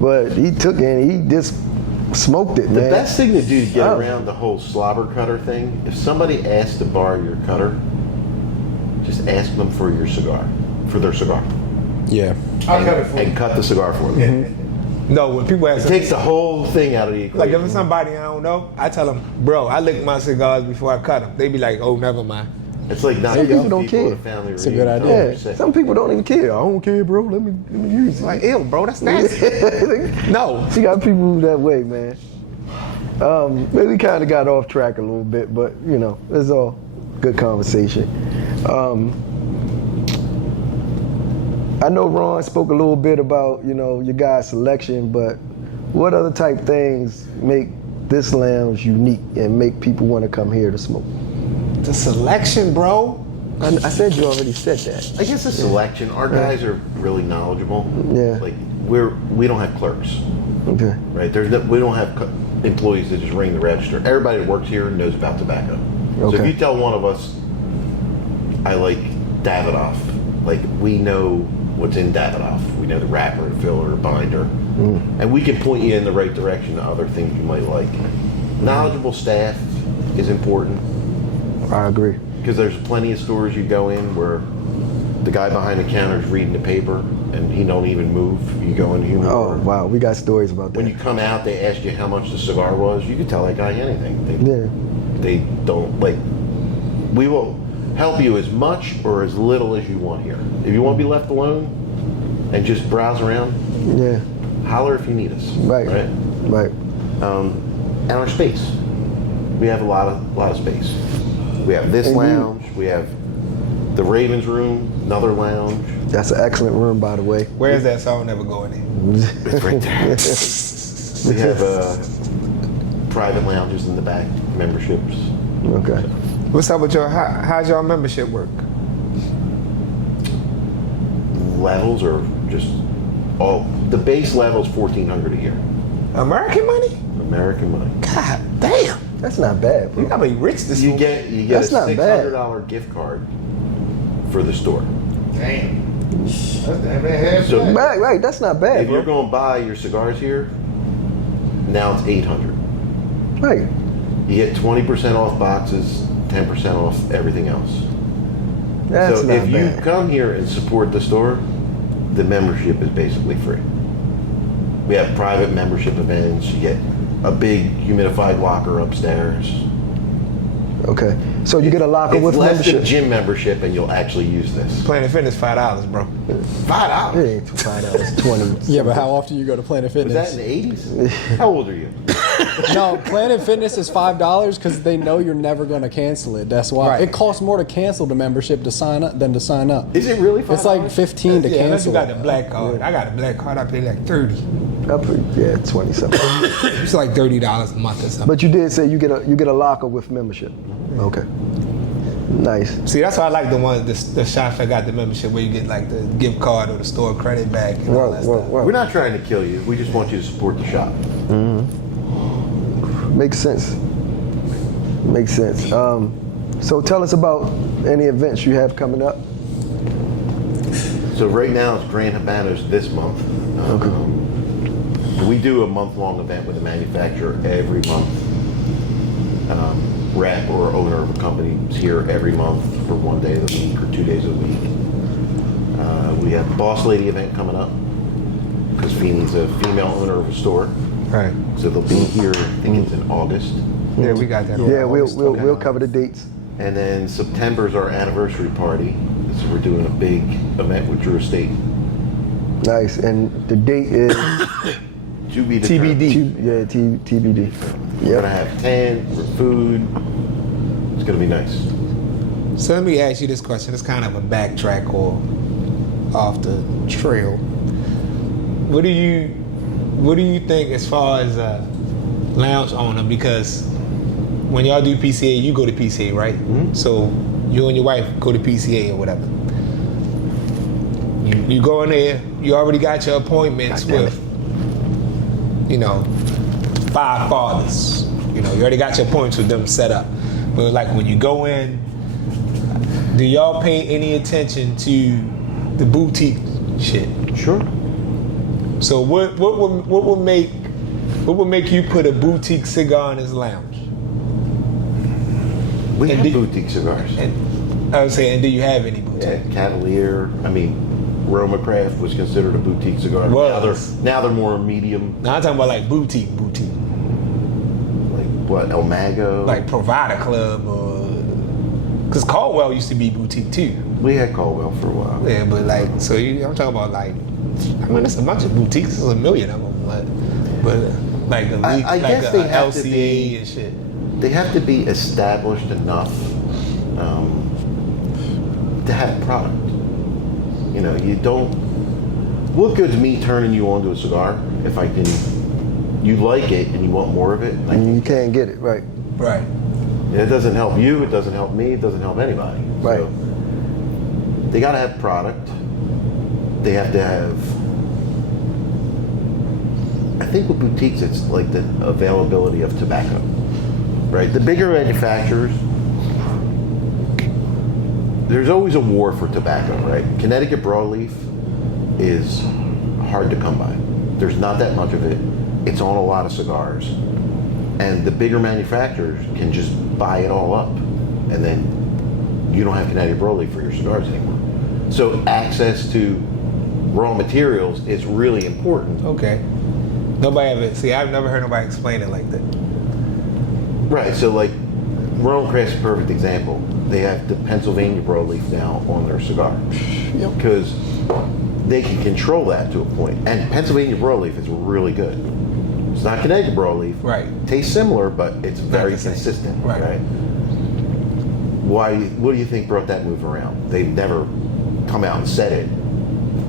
but he took it and he just smoked it, The man. best thing to do to get Oh. around the whole slobber cutter thing, if somebody asks to borrow your cutter, just ask them for your cigar, for their cigar. Yeah. I cut it for And you. cut the cigar for them. No, when people ask It takes the whole thing out of the like equation. if it's somebody I don't know, I tell them, bro, I lick my cigars before I cut them. They be like, oh, never mind. It's like not Some people giving don't people care. at a family It's a good reunion. idea. Yeah, some people don't even care. I don't care, bro. Let me use it. Like, ew, bro, that's nasty. No. You got people that way, man. Maybe we kind of got off track a little bit, but you know, it's all good conversation. I know Ron spoke a little bit about, you know, your guys' selection, but what other type things make this lounge unique and make people want to come here to smoke? The selection, bro. I said you already said that. I guess the selection. Our guys are really knowledgeable. Yeah. Like we don't have clerks, Okay. right? We don't have employees that just ring the register. Everybody that works here knows about tobacco. So if Okay. you tell one of us, I like Davidoff, like we know what's in Davidoff. We know the wrapper, the filler, the binder, and we can point you in the right direction to other things you might like. Knowledgeable staff is important. I agree. Because there's plenty of stores you go in where the guy behind the counter is reading the paper and he don't even move. You go in Humidour. Oh, wow. We got stories about that. When you come out, they ask you how much the cigar was. You can tell that guy anything. Yeah. They don't like. We will help you as much or as little as you want here. If you want to be left alone and just browse around, Yeah. holler if you need us. Right. Right. And our space. We have a lot of space. We have this And you- lounge. We have the Ravens room, another lounge. That's an excellent room, by the way. Where is that song never going in? It's right there. We have private lounges in the back, memberships. Okay. What's up with how's your membership work? Levels are just the base level is $1,400 a year. American money? American money. God damn. That's not bad, You bro. gotta be rich this You week. get That's a not bad. $600 gift card for the store. Damn. That's damn near half So- price. Right. That's not bad, If you're bro. going to buy your cigars here, now it's $800. Right. You get 20% off boxes, 10% off everything else. That's So not if you bad. come here and support the store, the membership is basically free. We have private membership events. You get a big humidified locker upstairs. Okay. So you get a locker It's with less membership. than gym membership, and you'll actually use this. Planet Fitness $5, bro. $5. It ain't $5, 20. Yeah, but how often you go to Planet Was that Fitness? in the 80s? How old are you? No, Planet Fitness is $5 because they know you're never going to cancel it. That's why Right. it costs more to cancel the membership to sign up than to sign up. Is it really $5? It's like 15 to Yeah, unless you cancel. got the black card. I got a black card. I pay like 30. Yeah, 20 something. It's like $30 a month or something. But you did say you get a locker with membership. Okay. Nice. See, that's why I like the ones, the shops that got the membership where you get like the gift card or the store credit back and all that stuff. We're not trying to kill you. We just want you to support the shop. Makes sense. Makes sense. So tell us about any events you have coming up. So right now it's Grand Habanos this month. We do a month-long event with a manufacturer every month. Rep or owner of a company is here every month for 1 day of the week or 2 days a week. We have a Boss Lady event coming up because Feeney's a female owner of a store. Right. So they'll be here, I think it's in August. Yeah, we got that. Yeah, we'll cover the dates. And then September's our anniversary party. So we're doing a big event with Drew Estate. Nice. And the date is To be determined. TBD. TBD. We're gonna have tent, food. It's gonna be nice. So let me ask you this question. It's kind of a backtrack or off the trail. What do you think as far as a lounge owner? Because when y'all do PCA, you go to PCA, right? Mm-hmm. So you and your wife go to PCA or whatever. You go in there. You already got your appointments with, 5 fathers. You already got your appointments with them set up. But like when you go in, do y'all pay any attention to the boutique shit? Sure. So what would make you put a boutique cigar in this lounge? We And have do- boutique cigars. And I would say, and do you have any boutique? Yeah, Cavalier. I mean, Roma Craft was considered a boutique cigar. Was. Now they're more medium. Now I'm talking about like boutique. Like what? El Mago. Like Provider Club or... Because Caldwell used to be boutique too. We had Caldwell for a while. Yeah, but like, I'm talking about like, I mean, there's a bunch of boutiques. There's a million of them. But like a I guess they have to LCA be, and shit. They have to be established enough to have product. You know, you don't. What good's me turning you onto a cigar if I can? You like it and you want more of it. And you can't get it, right? Right. It doesn't help you. It doesn't help me. It doesn't help anybody. Right. So they got to have product. They have to have. I think with boutiques, it's like the availability of tobacco, right? The bigger manufacturers, there's always a war for tobacco, right? Connecticut broadleaf is hard to come by. There's not that much of it. It's on a lot of cigars. And the bigger manufacturers can just buy it all up. And then you don't have Connecticut broadleaf for your cigars anymore. So access to raw materials is really important. Okay. I've never heard nobody explain it like that. Right, so like Rome Craft's a perfect example. They have the Pennsylvania broadleaf now on their cigar. Because they can control that to a point. And Pennsylvania broadleaf is really good. It's not Connecticut broadleaf. Right. Tastes similar, but it's very the same. consistent. Right. What do you think brought that move around? They've never come out and said it,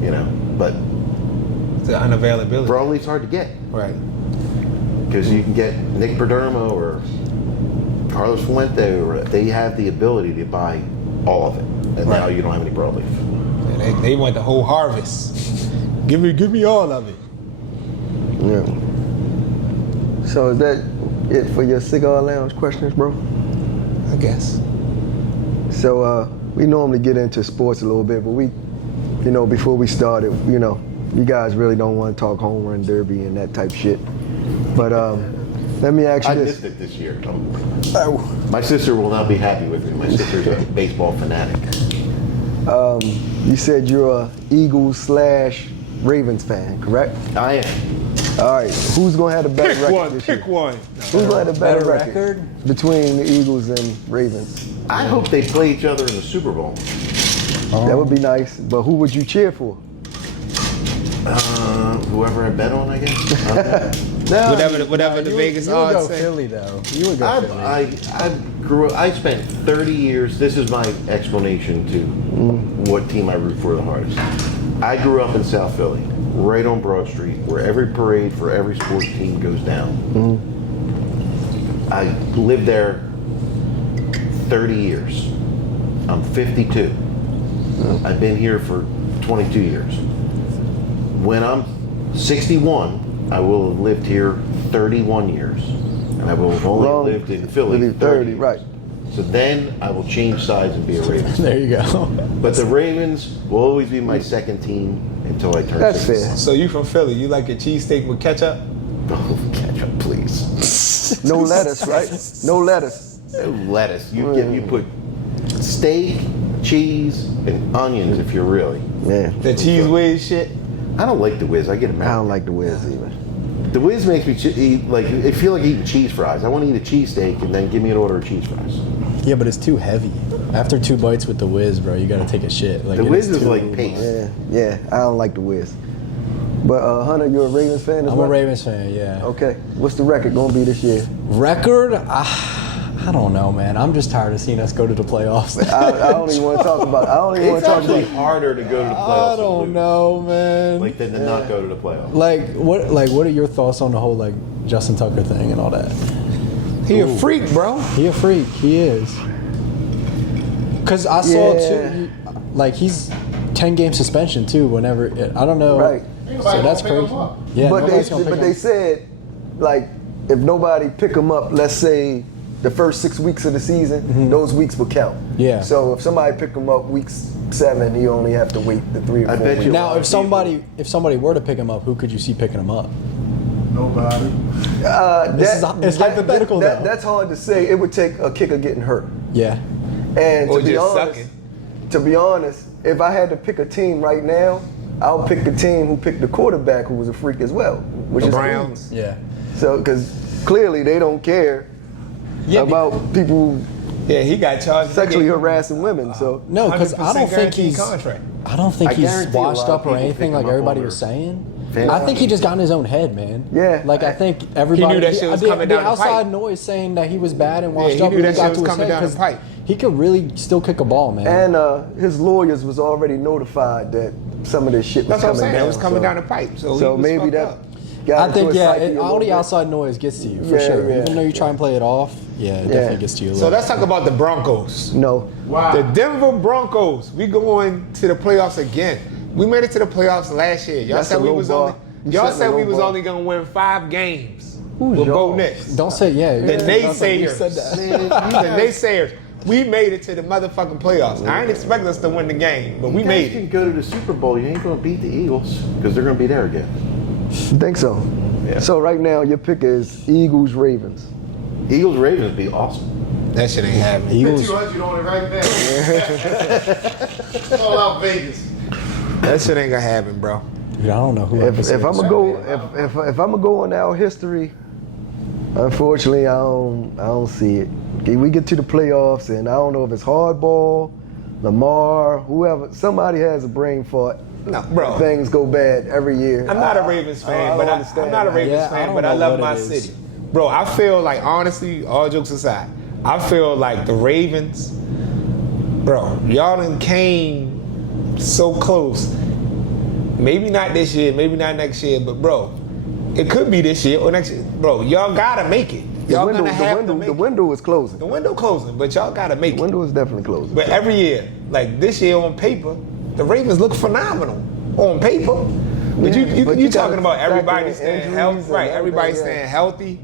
you know, but The unavailability. broadleaf's hard to get. Right. Because you can get Nick Perdermo or Carlos Fuente, or they have the ability to buy all of it, and Right. now you don't have any broadleaf. And they want the whole harvest. Give me all of it. Yeah. So is that it for your cigar lounge questions, bro? I guess. So we normally get into sports a little bit, but we, before we started, you guys really don't want to talk home run derby and that type shit. But let me ask you I this. missed it this year. My sister will not be happy with me. My sister's a baseball fanatic. You said you're a Eagles/Ravens fan, correct? I am. All right. Who's gonna have the better record this year? Pick one. Who's gonna have the better Better record record? between the Eagles and Ravens? I hope they play each other in the Super Bowl. That would be nice. But who would you cheer for? Whoever I bet on, I guess. No. Whatever the Vegas You would go odds say. Philly though. You would go Philly. I spent 30 years, this is my explanation to what team I root for the hardest. I grew up in South Philly, right on Broad Street, where every parade for every sports team goes down. I lived there 30 years. I'm 52. I've been here for 22 years. When I'm 61, I will have lived here 31 years. And I will have only lived in Philly 30 years. Right. So then I will change sides and be a Ravens. There you go. But the Ravens will always be my second team until I turn That's 60. fair. So you from Philly? You like your cheesesteak with ketchup? Oh, ketchup, please. No lettuce, right? No lettuce. No lettuce. You put steak, cheese, and onions if you're really. Yeah. The cheese whiz shit? I don't like the whiz. I get mad. I don't like the Wiz either. The whiz makes me eat like I feel like eating cheese fries. I want to eat a cheesesteak and then give me an order of cheese fries. Yeah, but it's too heavy. After 2 bites with the whiz, bro, you gotta take a shit. Like The it whiz is too- like paste. Yeah. I don't like the Wiz. But Hunter, you're a Ravens fan as I'm well? a Ravens fan, yeah. Okay. What's the record gonna be this year? Record? I don't know, man. I'm just tired of seeing us go to the playoffs. I don't even want to talk about it. I don't even want It's to talk actually about harder to go to the playoffs. I than don't lose. know, man. Like than to not go to the playoffs. What are your thoughts on the whole like Justin Tucker thing and all that? He a freak, bro. He a freak. He is. Cause I saw Yeah. too, like he's 10-game suspension too. Whenever I don't know. Right. So that's Nobody crazy. gonna pick him up. Yeah, but nobody's gonna pick they him. said, like, if nobody pick him up, let's say the first 6 weeks of the season, those weeks will count. Yeah. So if somebody pick him up week 7, he only have to wait the 3 or 4 I bet weeks. you- Now, if somebody were to pick him up, who could you see picking him up? Nobody. It's hypothetical, though. That's hard to say. It would take a kicker getting hurt. Yeah. And Or to be just honest, sucking. to be honest, if I had to pick a team right now, I'll pick the team who picked the quarterback who was a freak as well, which The is Browns. Cleveland. Yeah. So, because clearly they don't care about people Yeah, he got charged. sexually harassing women. So No, because I 100% don't think guaranteed he's. contract. I don't think I he's guarantee a lot washed of up or people anything pick like him up everybody on was their saying. fan I think he page. just got in his own head, man. Yeah. Like I think everybody. He knew that shit was coming the down the outside pipe. noise saying that he was bad and washed he up. knew really that got shit to was his coming head down the 'cause pipe. He could really still kick a ball, man. and his lawyers was already notified that some of this shit was That's what I'm coming saying. down. It was coming so, down the pipe. So, he so was maybe fucked that up. got I into think his yeah, psyche a all little the bit. outside noise gets to you for Yeah, sure. yeah, Even though you try and play it off, yeah, it definitely gets to you a So little. let's talk about the Broncos. No. Wow. The Denver Broncos. We going to the playoffs again. We made it to the playoffs last year. Y'all That's said a we low was bar. only. You Y'all setting said a we low was bar. only gonna win 5 games Who's with y'all? Bo Nix. Don't say yeah. The naysayers. You said that. The naysayers. We made it to the motherfucking playoffs. I ain't expect us to win the game, but we You made guys can it. go to the Super Bowl. You ain't going to beat the Eagles because they're going to be there again. Think so. Yeah. So right now your pick is Eagles Ravens. Eagles Ravens be awesome. That shit ain't happening. Put Eagles. 200 on it right now. All out Vegas. That shit ain't gonna happen, bro. Dude, I don't know who. If I'm gonna go if I'm gonna go on our history, unfortunately I don't see it. Okay, we get to the playoffs and I don't know if it's hardball, Lamar, whoever, somebody has a brain fart. No, bro. Things go bad every year. I'm not a Ravens fan, but I'm not a Ravens Yeah, I fan, don't but I know love what my it is. city. Bro, I feel like, honestly, all jokes aside, I feel like the Ravens, bro, y'all done came so close. Maybe not this year, maybe not next year, but bro, it could be this year or next year. Bro, y'all gotta make it. Y'all gonna have to make The it. window is closing. The window closing, but y'all gotta make The it. window is definitely closing. But every year, like this year on paper, the Ravens look phenomenal on paper. But Yeah, you but you talking gotta about everybody factor in staying injuries healthy, and right? Everybody everything, yeah. staying healthy.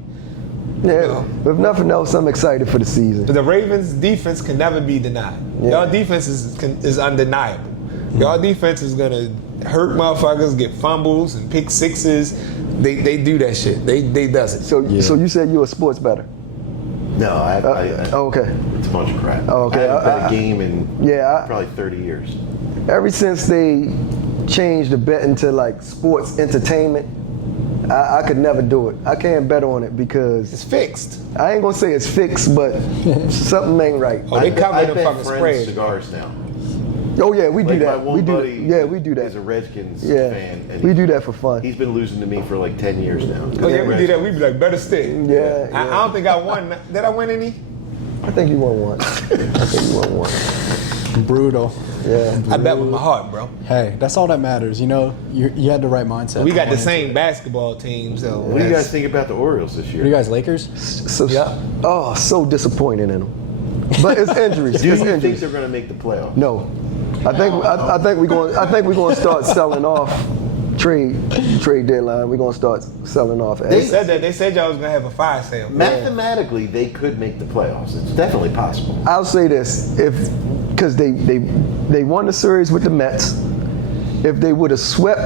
Yeah, but if nothing else, I'm excited for the season. The Ravens' defense can never be denied. Yeah. Y'all defense is undeniable. Y'all defense is gonna hurt motherfuckers, get fumbles and pick sixes. They do that shit. They does it. So you said you're a sports bettor. No, I Okay. it's a bunch of crap. Oh, okay. I haven't bet a game in Yeah, probably 30 years. ever since they changed the betting to like sports entertainment, I could never do it. I can't bet on it because It's fixed. I ain't gonna say it's fixed, but something ain't right. Oh, they I cover the bet fucking Friends spread. Cigars now. Oh yeah, we do Like my that. one We do that. buddy Yeah, we do that. is a Redskins Yeah, fan. And we do that for fun. He's been losing to me for like 10 years now. Oh yeah, we do that. We be like, better stick. Yeah, I don't think I won. Did I win any? I think you won one. I think you won one. Brutal. Yeah. I bet with my heart, bro. Hey, that's all that matters. You know, you had the right mindset. We got going the into same it. basketball team, so What do you guys think about the Orioles this What are year? you guys, Lakers? So Yeah. so disappointed in them. But it's injuries. Do you It's think injuries. they're going to make the playoffs? No, I think we're going to start selling off trade deadline. We're going to start selling off. They said that. They said y'all was gonna have a fire sale. Mathematically, they could make the playoffs. It's definitely possible. I'll say this: because they won the series with the Mets. If they would have swept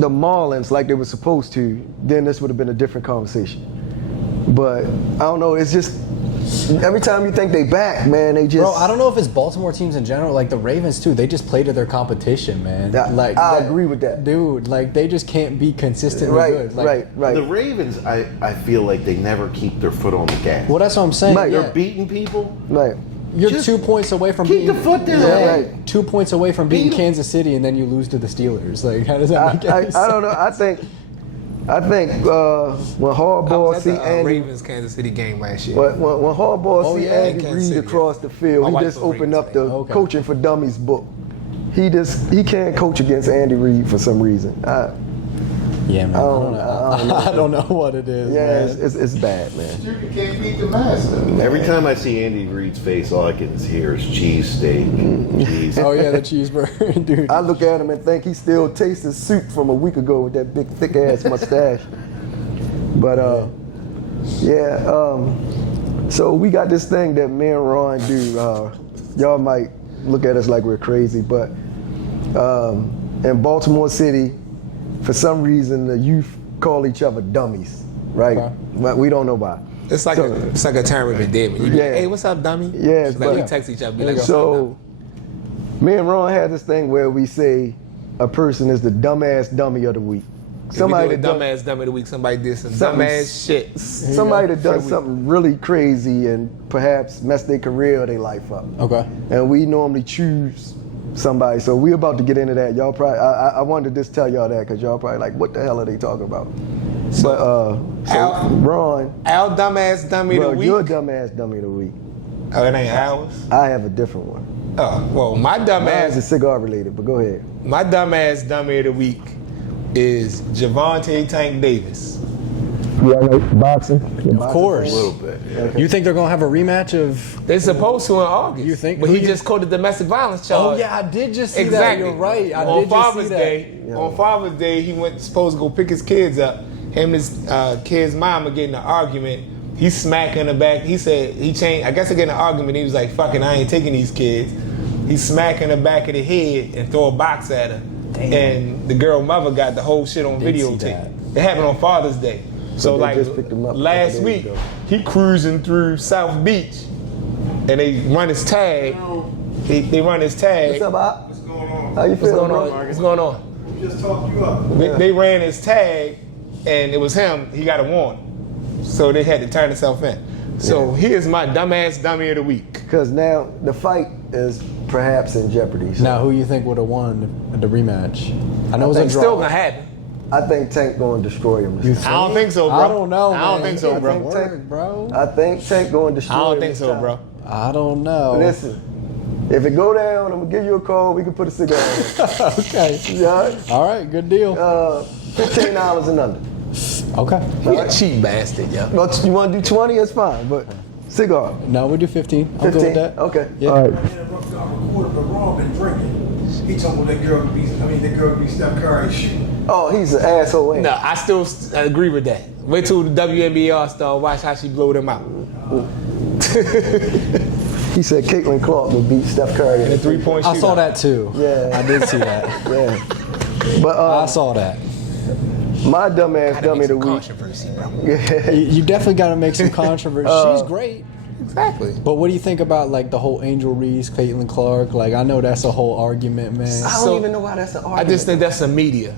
the Marlins like they were supposed to, then this would have been a different conversation. But I don't know. It's just every time you think they back, man, they just. Bro, I don't know if it's Baltimore teams in general, like the Ravens too. They just play to their competition, man. Yeah, I agree with that. dude. Like they just can't be consistently Right, good. Like, right. The Ravens, I feel like they never keep their foot on the gas. Well, that's what I'm saying. Right. Yeah. They're beating people. Right. You're Just 2 points away from keep being the foot down. Yeah, Right. 2 points away from beating Beat 'em. Kansas City, and then you lose to the Steelers. Like, how does that make I any sense? don't know. I think when I Harbaugh was at see the Andy. Ravens Kansas City game last year. When Harbaugh Oh, see yeah, Andy Kansas Reid City, across the field, My he wife just was opened up the Ravens fan. Okay. Coaching for Dummies book. He can't coach against Andy Reid for some reason. Yeah, man. I don't know. I don't know. I don't know what it is. Yeah, man. it's bad, man. You can't beat the master. Every time I see Andy Reid's face, all I can hear is cheesesteak. Cheese. Oh yeah, the cheeseburger, dude. I look at him and think he still tastes his soup from a week ago with that big thick ass mustache. But so we got this thing that me and Ron do. Y'all might look at us like we're crazy, but in Baltimore City, for some reason the youth call each other dummies, right? Okay. But we don't know why. It's like a term of endearment. You be Yeah. like, hey, what's up, dummy? Yeah, It's like we but- text each other. Be like, So Me and Ron had this thing where we say a person is the dumbass dummy of the week. Somebody the dumbass dummy of the week. Somebody did some dumbass shit. Somebody that does something really crazy and perhaps mess their career or their life up. Okay. And we normally choose somebody. So we're about to get into that. Y'all probably, I wanted to just tell y'all that because y'all probably like, what the hell are they talking about? Ron. Al dumbass dummy of the week? Your dumbass dummy of the week. Oh, it ain't ours? I have a different one. Oh, well, my dumbass Mine is cigar related, but go ahead. My dumbass dummy of the week is Javante Tank Davis. Yeah, like boxing. Of course. A little bit. Yeah. Okay. You think they're gonna have a rematch of? They're supposed to in August. You think? But he just caught a domestic violence charge. Oh yeah, I did just see Exactly. that. You're right. I on did Father's just see that. Day, on Father's Day, he went supposed to go pick his kids up. Him and his kid's mom are getting an argument. He's smacking her back. He said he changed. I guess they get in an argument. He was like, "Fucking, I ain't taking these kids." He's smacking her back of the head and throw a box at her. Damn. And the girl mother got the whole shit on Did see videotape. that. It happened on Father's Day. So they like just picked him up a last couple days week, ago. he cruising through South Beach, and they run his tag. They run his tag. What's up, Op? What's going on? How you What's feeling, going bro? on? What's going on? We just talked you up. They ran his tag, and it was him. He got a warning, so they had to turn himself in. So here's my dumbass dummy of the week. Because now the fight is perhaps in jeopardy. So Now, who you think would have won the rematch? I know it was a It's draw. still gonna happen. I think Tank going to destroy him. this time. I don't think so, bro. I don't know. I don't man. think so, It bro. doesn't work, bro. I think Tank going to destroy I him. don't think this so, time. bro. I don't know. Listen, if it go down, I'm gonna give you a call. We can put a cigar in. Okay. Yeah, All right. Good deal. $15 and under. Okay. He a cheap bastard, yo. But you want to do 20? It's fine. But cigar. No, we'll do 15. I'm good with that. Okay. Yeah. All right. Recorded, but Ron been drinking. He told me that girl could be Steph Curry shoot. Oh, he's an asshole. Ain't No, I still agree with that. Wait till the WNBA All-Star, watch how she blow them out. he? He said Caitlin Clark would beat Steph Curry In a three-point I shootout. saw that too. Yeah. I did see that. Yeah. But I saw that. my dumbass Gotta dummy make of the some week. controversy, bro. You definitely got to make some controversy. She's great. Exactly. But what do you think about like the whole Angel Reese, Caitlin Clark? Like I know that's a whole argument, man. I don't So, even know why that's an I argument. just think that's some media.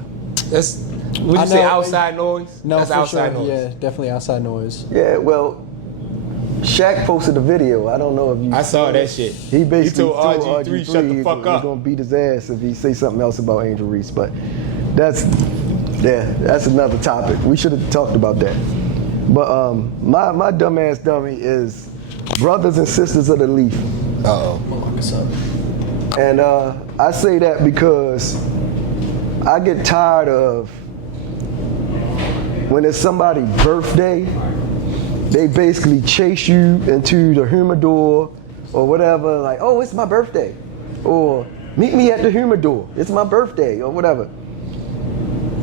That's, would I you say know- outside noise? No, that's for outside sure. noise. Yeah, definitely outside noise. Yeah, well, Shaq posted a video. I don't know if you. I saw that shit. He basically told RG3 shut the fuck he's up. gonna beat his ass if he say something else about Angel Reese. But that's another topic. We should have talked about that. But my dumbass dummy is Brothers and Sisters of the Leaf. Uh-oh. What's up? And I say that because I get tired of when it's somebody's birthday, they basically chase you into the humidor or whatever, like, oh, it's my birthday. Or meet me at the humidor, it's my birthday, or whatever.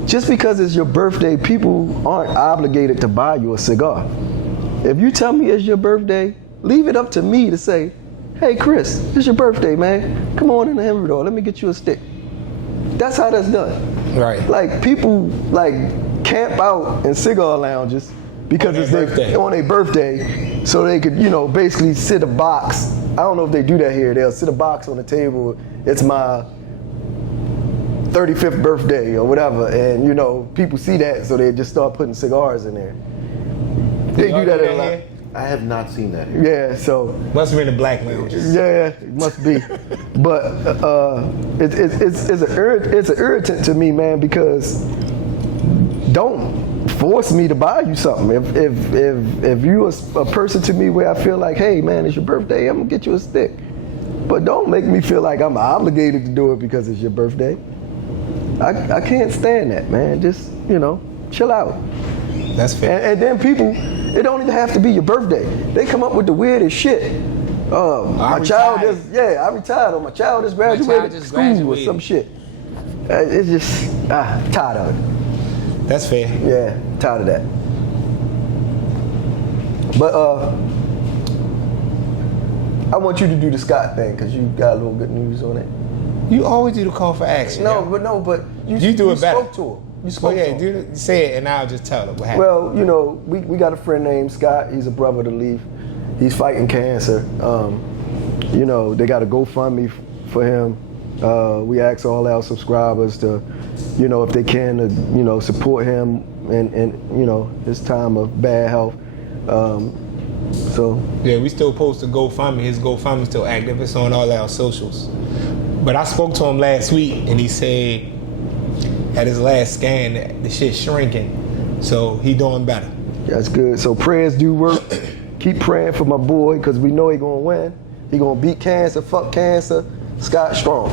Just because it's your birthday, people aren't obligated to buy you a cigar. If you tell me it's your birthday, leave it up to me to say, hey Chris, it's your birthday, man. Come on in the humidor, let me get you a stick. That's how that's done. Right. Like people like camp out in cigar lounges because it's their birthday. on their birthday, so they could, basically sit a box. I don't know if they do that here. They'll sit a box on the table. It's my 35th birthday or whatever, and people see that, so they just start putting cigars in there. They do that a lot. here? I have not seen that here. Yeah, so Must have been the black lounges. yeah, it must be. But it's an irritant to me, man, because don't force me to buy you something. If you a person to me where I feel like, hey man, it's your birthday, I'm gonna get you a stick. But don't make me feel like I'm obligated to do it because it's your birthday. I can't stand that, man. Just chill out. That's fair. And then people, it don't even have to be your birthday. They come up with the weirdest shit. My child retired. I retired, or my child just graduated just school or graduated. some shit. It's just, tired of it. That's fair. Yeah, tired of that. But I want you to do the Scott thing because you got a little good news on it. You always do the call for action. No, yo. but you do it better. spoke to him. You Well, spoke yeah, to him. say it and I'll just tell her what happened. Well, we got a friend named Scott. He's a brother to Leaf. He's fighting cancer. They got a GoFundMe for him. We ask all our subscribers to, if they can, to, support him in his time of bad health. So yeah, we still post the GoFundMe. His GoFundMe still active. It's on all our socials. But I spoke to him last week, and he said at his last scan that the shit's shrinking, so he doing better. that's good. So prayers do work. Keep praying for my boy, because we know he gonna win. He gonna beat cancer. Fuck cancer. Scott Strong.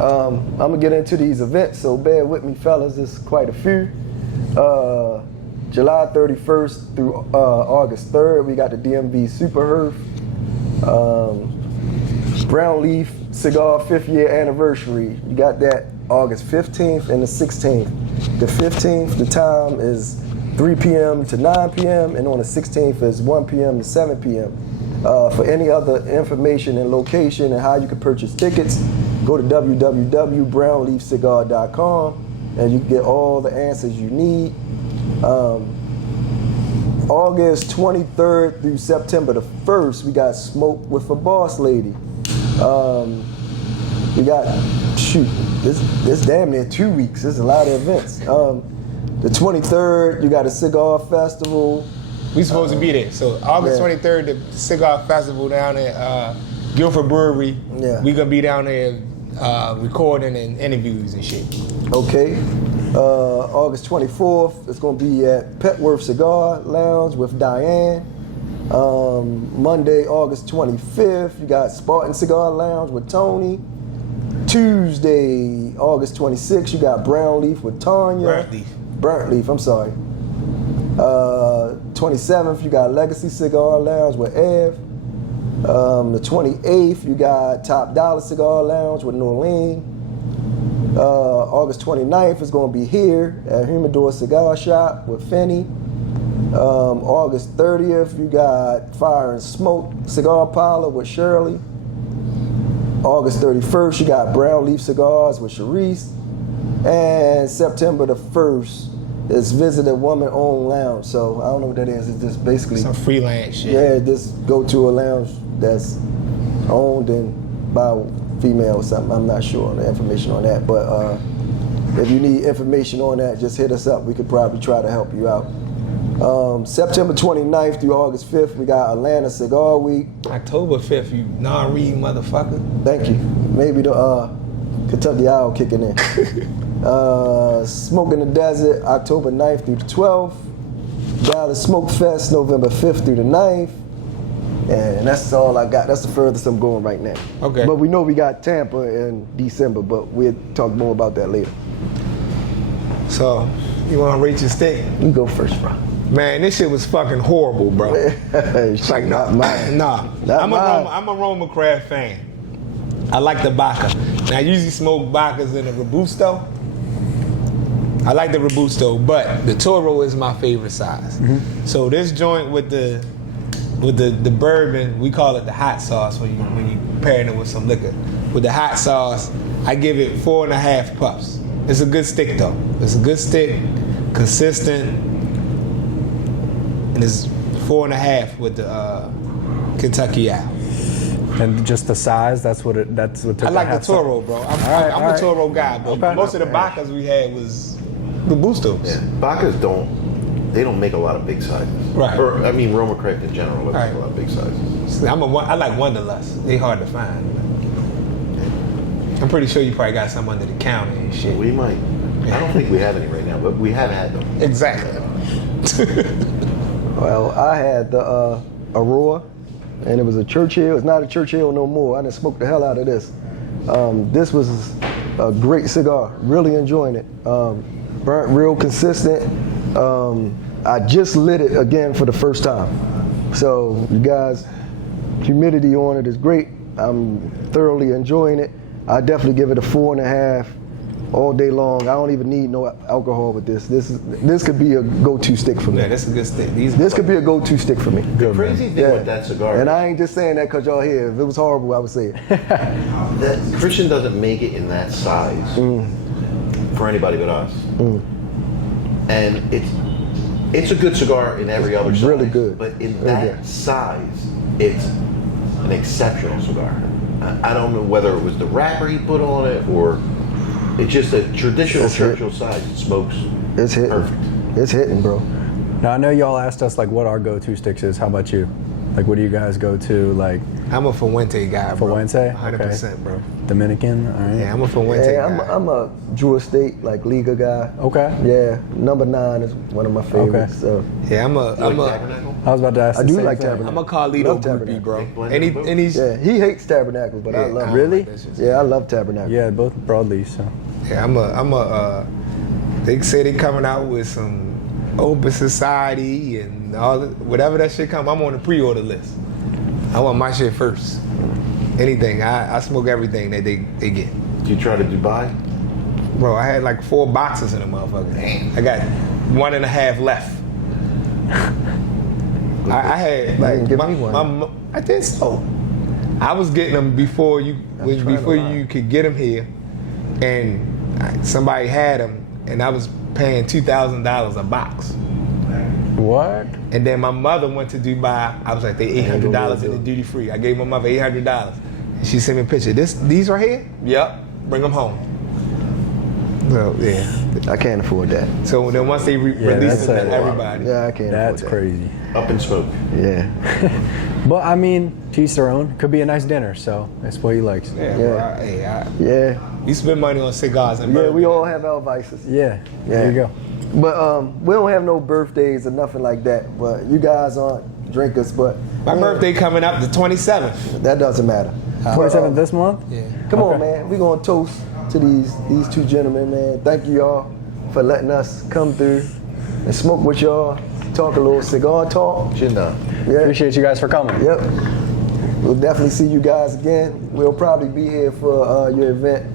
I'm gonna get into these events, so bear with me, fellas. There's quite a few. July 31st through August 3rd, we got the DMV Super Herf. Brown Leaf Cigar 5th year anniversary. You got that August 15th and the 16th. The 15th, the time is 3 p.m. to 9 p.m. and on the 16th is 1 p.m. to 7 p.m. For any other information and location and how you can purchase tickets, go to www.brownleafcigar.com and you can get all the answers you need. August 23rd through September the 1st, we got Smoke with a Boss Lady. We got, this damn near 2 weeks. There's a lot of events. The 23rd, you got a cigar festival. We supposed to be there. So August 23rd, the cigar festival down at Guilford Brewery. Yeah. We gonna be down there recording and interviews and shit. Okay. August 24th, it's going to be at Petworth Cigar Lounge with Diane. Monday, August 25th, you got Spartan Cigar Lounge with Tony. Tuesday, August 26th, you got Brown Leaf with Tanya. Burnt Leaf, I'm sorry. 27th, you got Legacy Cigar Lounge with Ev. The 28th, you got Top Dollar Cigar Lounge with Norleen. August 29th is going to be here at Humidour Cigar Shoppe with Finney. August 30th, you got Fire and Smoke Cigar Parlor with Shirley. August 31st, you got Brown Leaf Cigars with Sharice. And September the 1st is Visit a Woman-Owned Lounge. So I don't know what that is. It's just basically Some freelance shit. yeah, just go to a lounge that's owned and by a female or something. I'm not sure on the information on that, but if you need information on that, just hit us up. We could probably try to help you out. September 29th through August 5th, we got Atlanta Cigar Week. October 5th, you non-reading motherfucker. Thank you. Maybe the Kentucky Owl kicking in. Smoke in the Desert, October 9th through the 12th. Dallas Smoke Fest, November 5th through the 9th. And that's all I got. That's the furthest I'm going right now. Okay. But we know we got Tampa in December, but we'll talk more about that later. So, you want to rate your steak? You go first, bro. Man, this shit was fucking horrible, bro. It's like not mine. Nah, I'm a Roma Craft fan. I like the Baca. Now, I usually smoke Bacas in a Robusto. I like the Robusto, but the Toro is my favorite size. Mm-hmm. So this joint with the bourbon, we call it the hot sauce when you pairing it with some liquor. With the hot sauce, I give it 4.5 puffs. It's a good stick though. It's a good stick, consistent, and it's 4.5 with the Kentucky Owl. And just the size, that's what took I like the half Toro, bro. I'm a Toro guy, but Okay. most of the Bacas we had was Robustos. Yeah, Bacas don't make a lot of big sizes. Right. Or, I mean, Roma Craft in general doesn't make Right. a lot of big sizes. I like Wonderlust. They hard to find. I'm pretty sure you probably got some under the counter and shit. We might. I don't think we have any right now, but we have had them. Exactly. Well, I had the Aurora, and it was a Churchill. It's not a Churchill no more. I done smoked the hell out of this. This was a great cigar. Really enjoying it. Burnt real consistent. I just lit it again for the first time. So you guys, humidity on it is great. I'm thoroughly enjoying it. I definitely give it a 4.5 all day long. I don't even need no alcohol with this. This could be a go-to stick for me. Yeah, that's a good stick. This could be a go-to stick for me. The crazy thing with that cigar, and I ain't just saying that because y'all here. If it was horrible, I would say it. that Christian doesn't make it in that size for anybody but us. And it's a good cigar in every other size. Really good. But in that size, it's an exceptional cigar. I don't know whether it was the wrapper he put on it or it's just a traditional That's it. Churchill size. It smokes It's hitting. perfect. It's hitting, bro. Now I know y'all asked us like what our go-to sticks is. How about you? Like, what do you guys go to? Like I'm a Fuente guy, bro. Fuente? 100%, bro. Dominican? All right. Yeah, I'm a Fuente Yeah, guy. I'm a Drew Estate, like Liga guy. Okay. Yeah, number 9 is one of my favorites. So Yeah, I'm You like a Tabernacle? I was about to ask. I the do same like thing. Tabernacle. I'm a Carlito Love groupie, Tabernacle. bro. Blend And, in the and he's yeah, he hates Tabernacles, but I Yeah, love I it. don't Really? like that shit. Yeah, I love Tabernacle. Yeah, both broadleaf. So. Yeah, I'm a. They say they coming out with some Open Society and all whatever that shit come. I'm on the pre-order list. I want my shit first. Anything. I smoke everything that they get. Do you try to Dubai? Bro, I had like 4 boxes in the motherfucker. Damn. I got 1.5 left. I had like didn't give me one. I did so. I was getting them before you could get them here, and somebody had them, and I was paying $2,000 a box. What? And then my mother went to Dubai. I was like, they $800 in the duty free. I gave my mother $800. And she sent me a picture. These right here? Yep. Bring them home. So yeah. I can't afford that. So then once they release that's it to a- everybody. Yeah, I can't That's afford crazy. Up in smoke. that. Yeah. But I mean, to each their own. Could be a nice dinner, so that's what he likes. Yeah, Yeah. bro. Yeah. We spend money on cigars and Yeah, bourbon. we all have our vices. Yeah. There you go. But we don't have no birthdays or nothing like that. But you guys aren't drinkers, but My birthday coming up the 27th. that doesn't matter. 27th this month. Yeah. Come on, Okay. man. We're gonna toast to these two gentlemen, man. Thank you y'all for letting us come through and smoke with y'all, talk a little cigar talk. Chin down. Yeah. Appreciate you guys for coming. Yep. We'll definitely see you guys again. We'll probably be here for your event.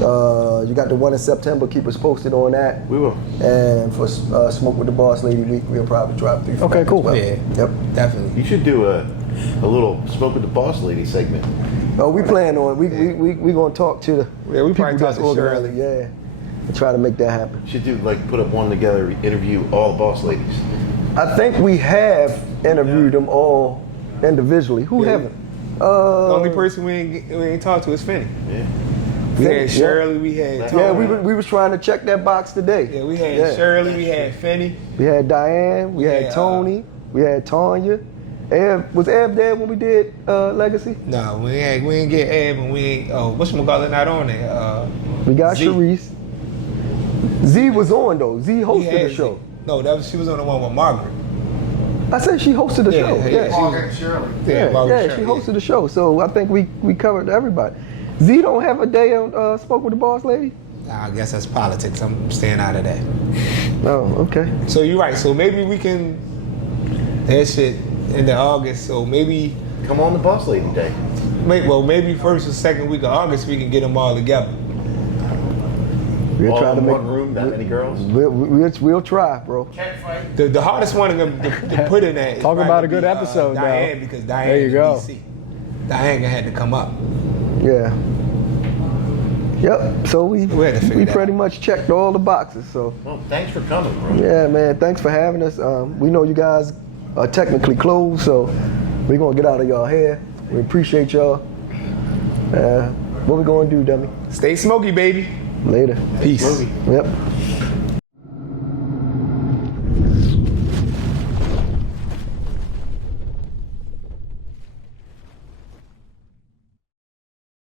You got the one in September. Keep us posted on that. We will. And for Smoke with the Boss Lady Week, we'll probably drop through. for Okay, that as cool. well. Yeah. Yep. Definitely. You should do a little smoke with the boss lady segment. Oh, we plan on. We gonna talk to the Yeah, we probably people talk that's to organizing. Shirley. Yeah. And try to make that happen. You should do like put up one together, interview all the boss ladies. I think we have interviewed them all individually. Who Yeah. haven't? The only person we ain't talked to is Finney. Yeah. We Finney, had Shirley, we had Yeah, Tony. we was trying to check that box today. Yeah, we had Shirley, we had Finney. We had Diane, we had Yeah, Tony, we had Tanya. Was Ev there when we did Legacy? No, we ain't get Eb and we ain't. Oh, whatchamacallit not on there? We got Z. Sharice. Z was on though. Z We hosted had the show. Z. No, she was on the one with Margaret. I said she hosted the Yeah, show. yeah, Yeah, she was- Margaret Shirley. Yeah, Margaret she Shirley, hosted the show. So I think we covered everybody. Z don't have a day on Spoke with the Boss Lady? Nah, I guess that's politics. I'm staying out of that. Oh, okay. So you're right. So maybe we can. That shit in the August. So maybe, Come on the boss lady day. maybe first or second week of August we can get them all together. We'll All try to in make one room, that many girls. We'll try, bro. Cat fight. The hardest one to put in that. is Talk about probably a good be, episode, Diane, though. because Diane There you in go. DC. Diane had to come up. Yeah. Yep. So we We had to figure that pretty out. much checked all the boxes. So Well, thanks for coming, bro. yeah, man. Thanks for having us. We know you guys are technically closed, so we're gonna get out of y'all hair. We appreciate y'all. What we gonna do, dummy? Stay smoky, baby. Later. Peace. Movie. Yep.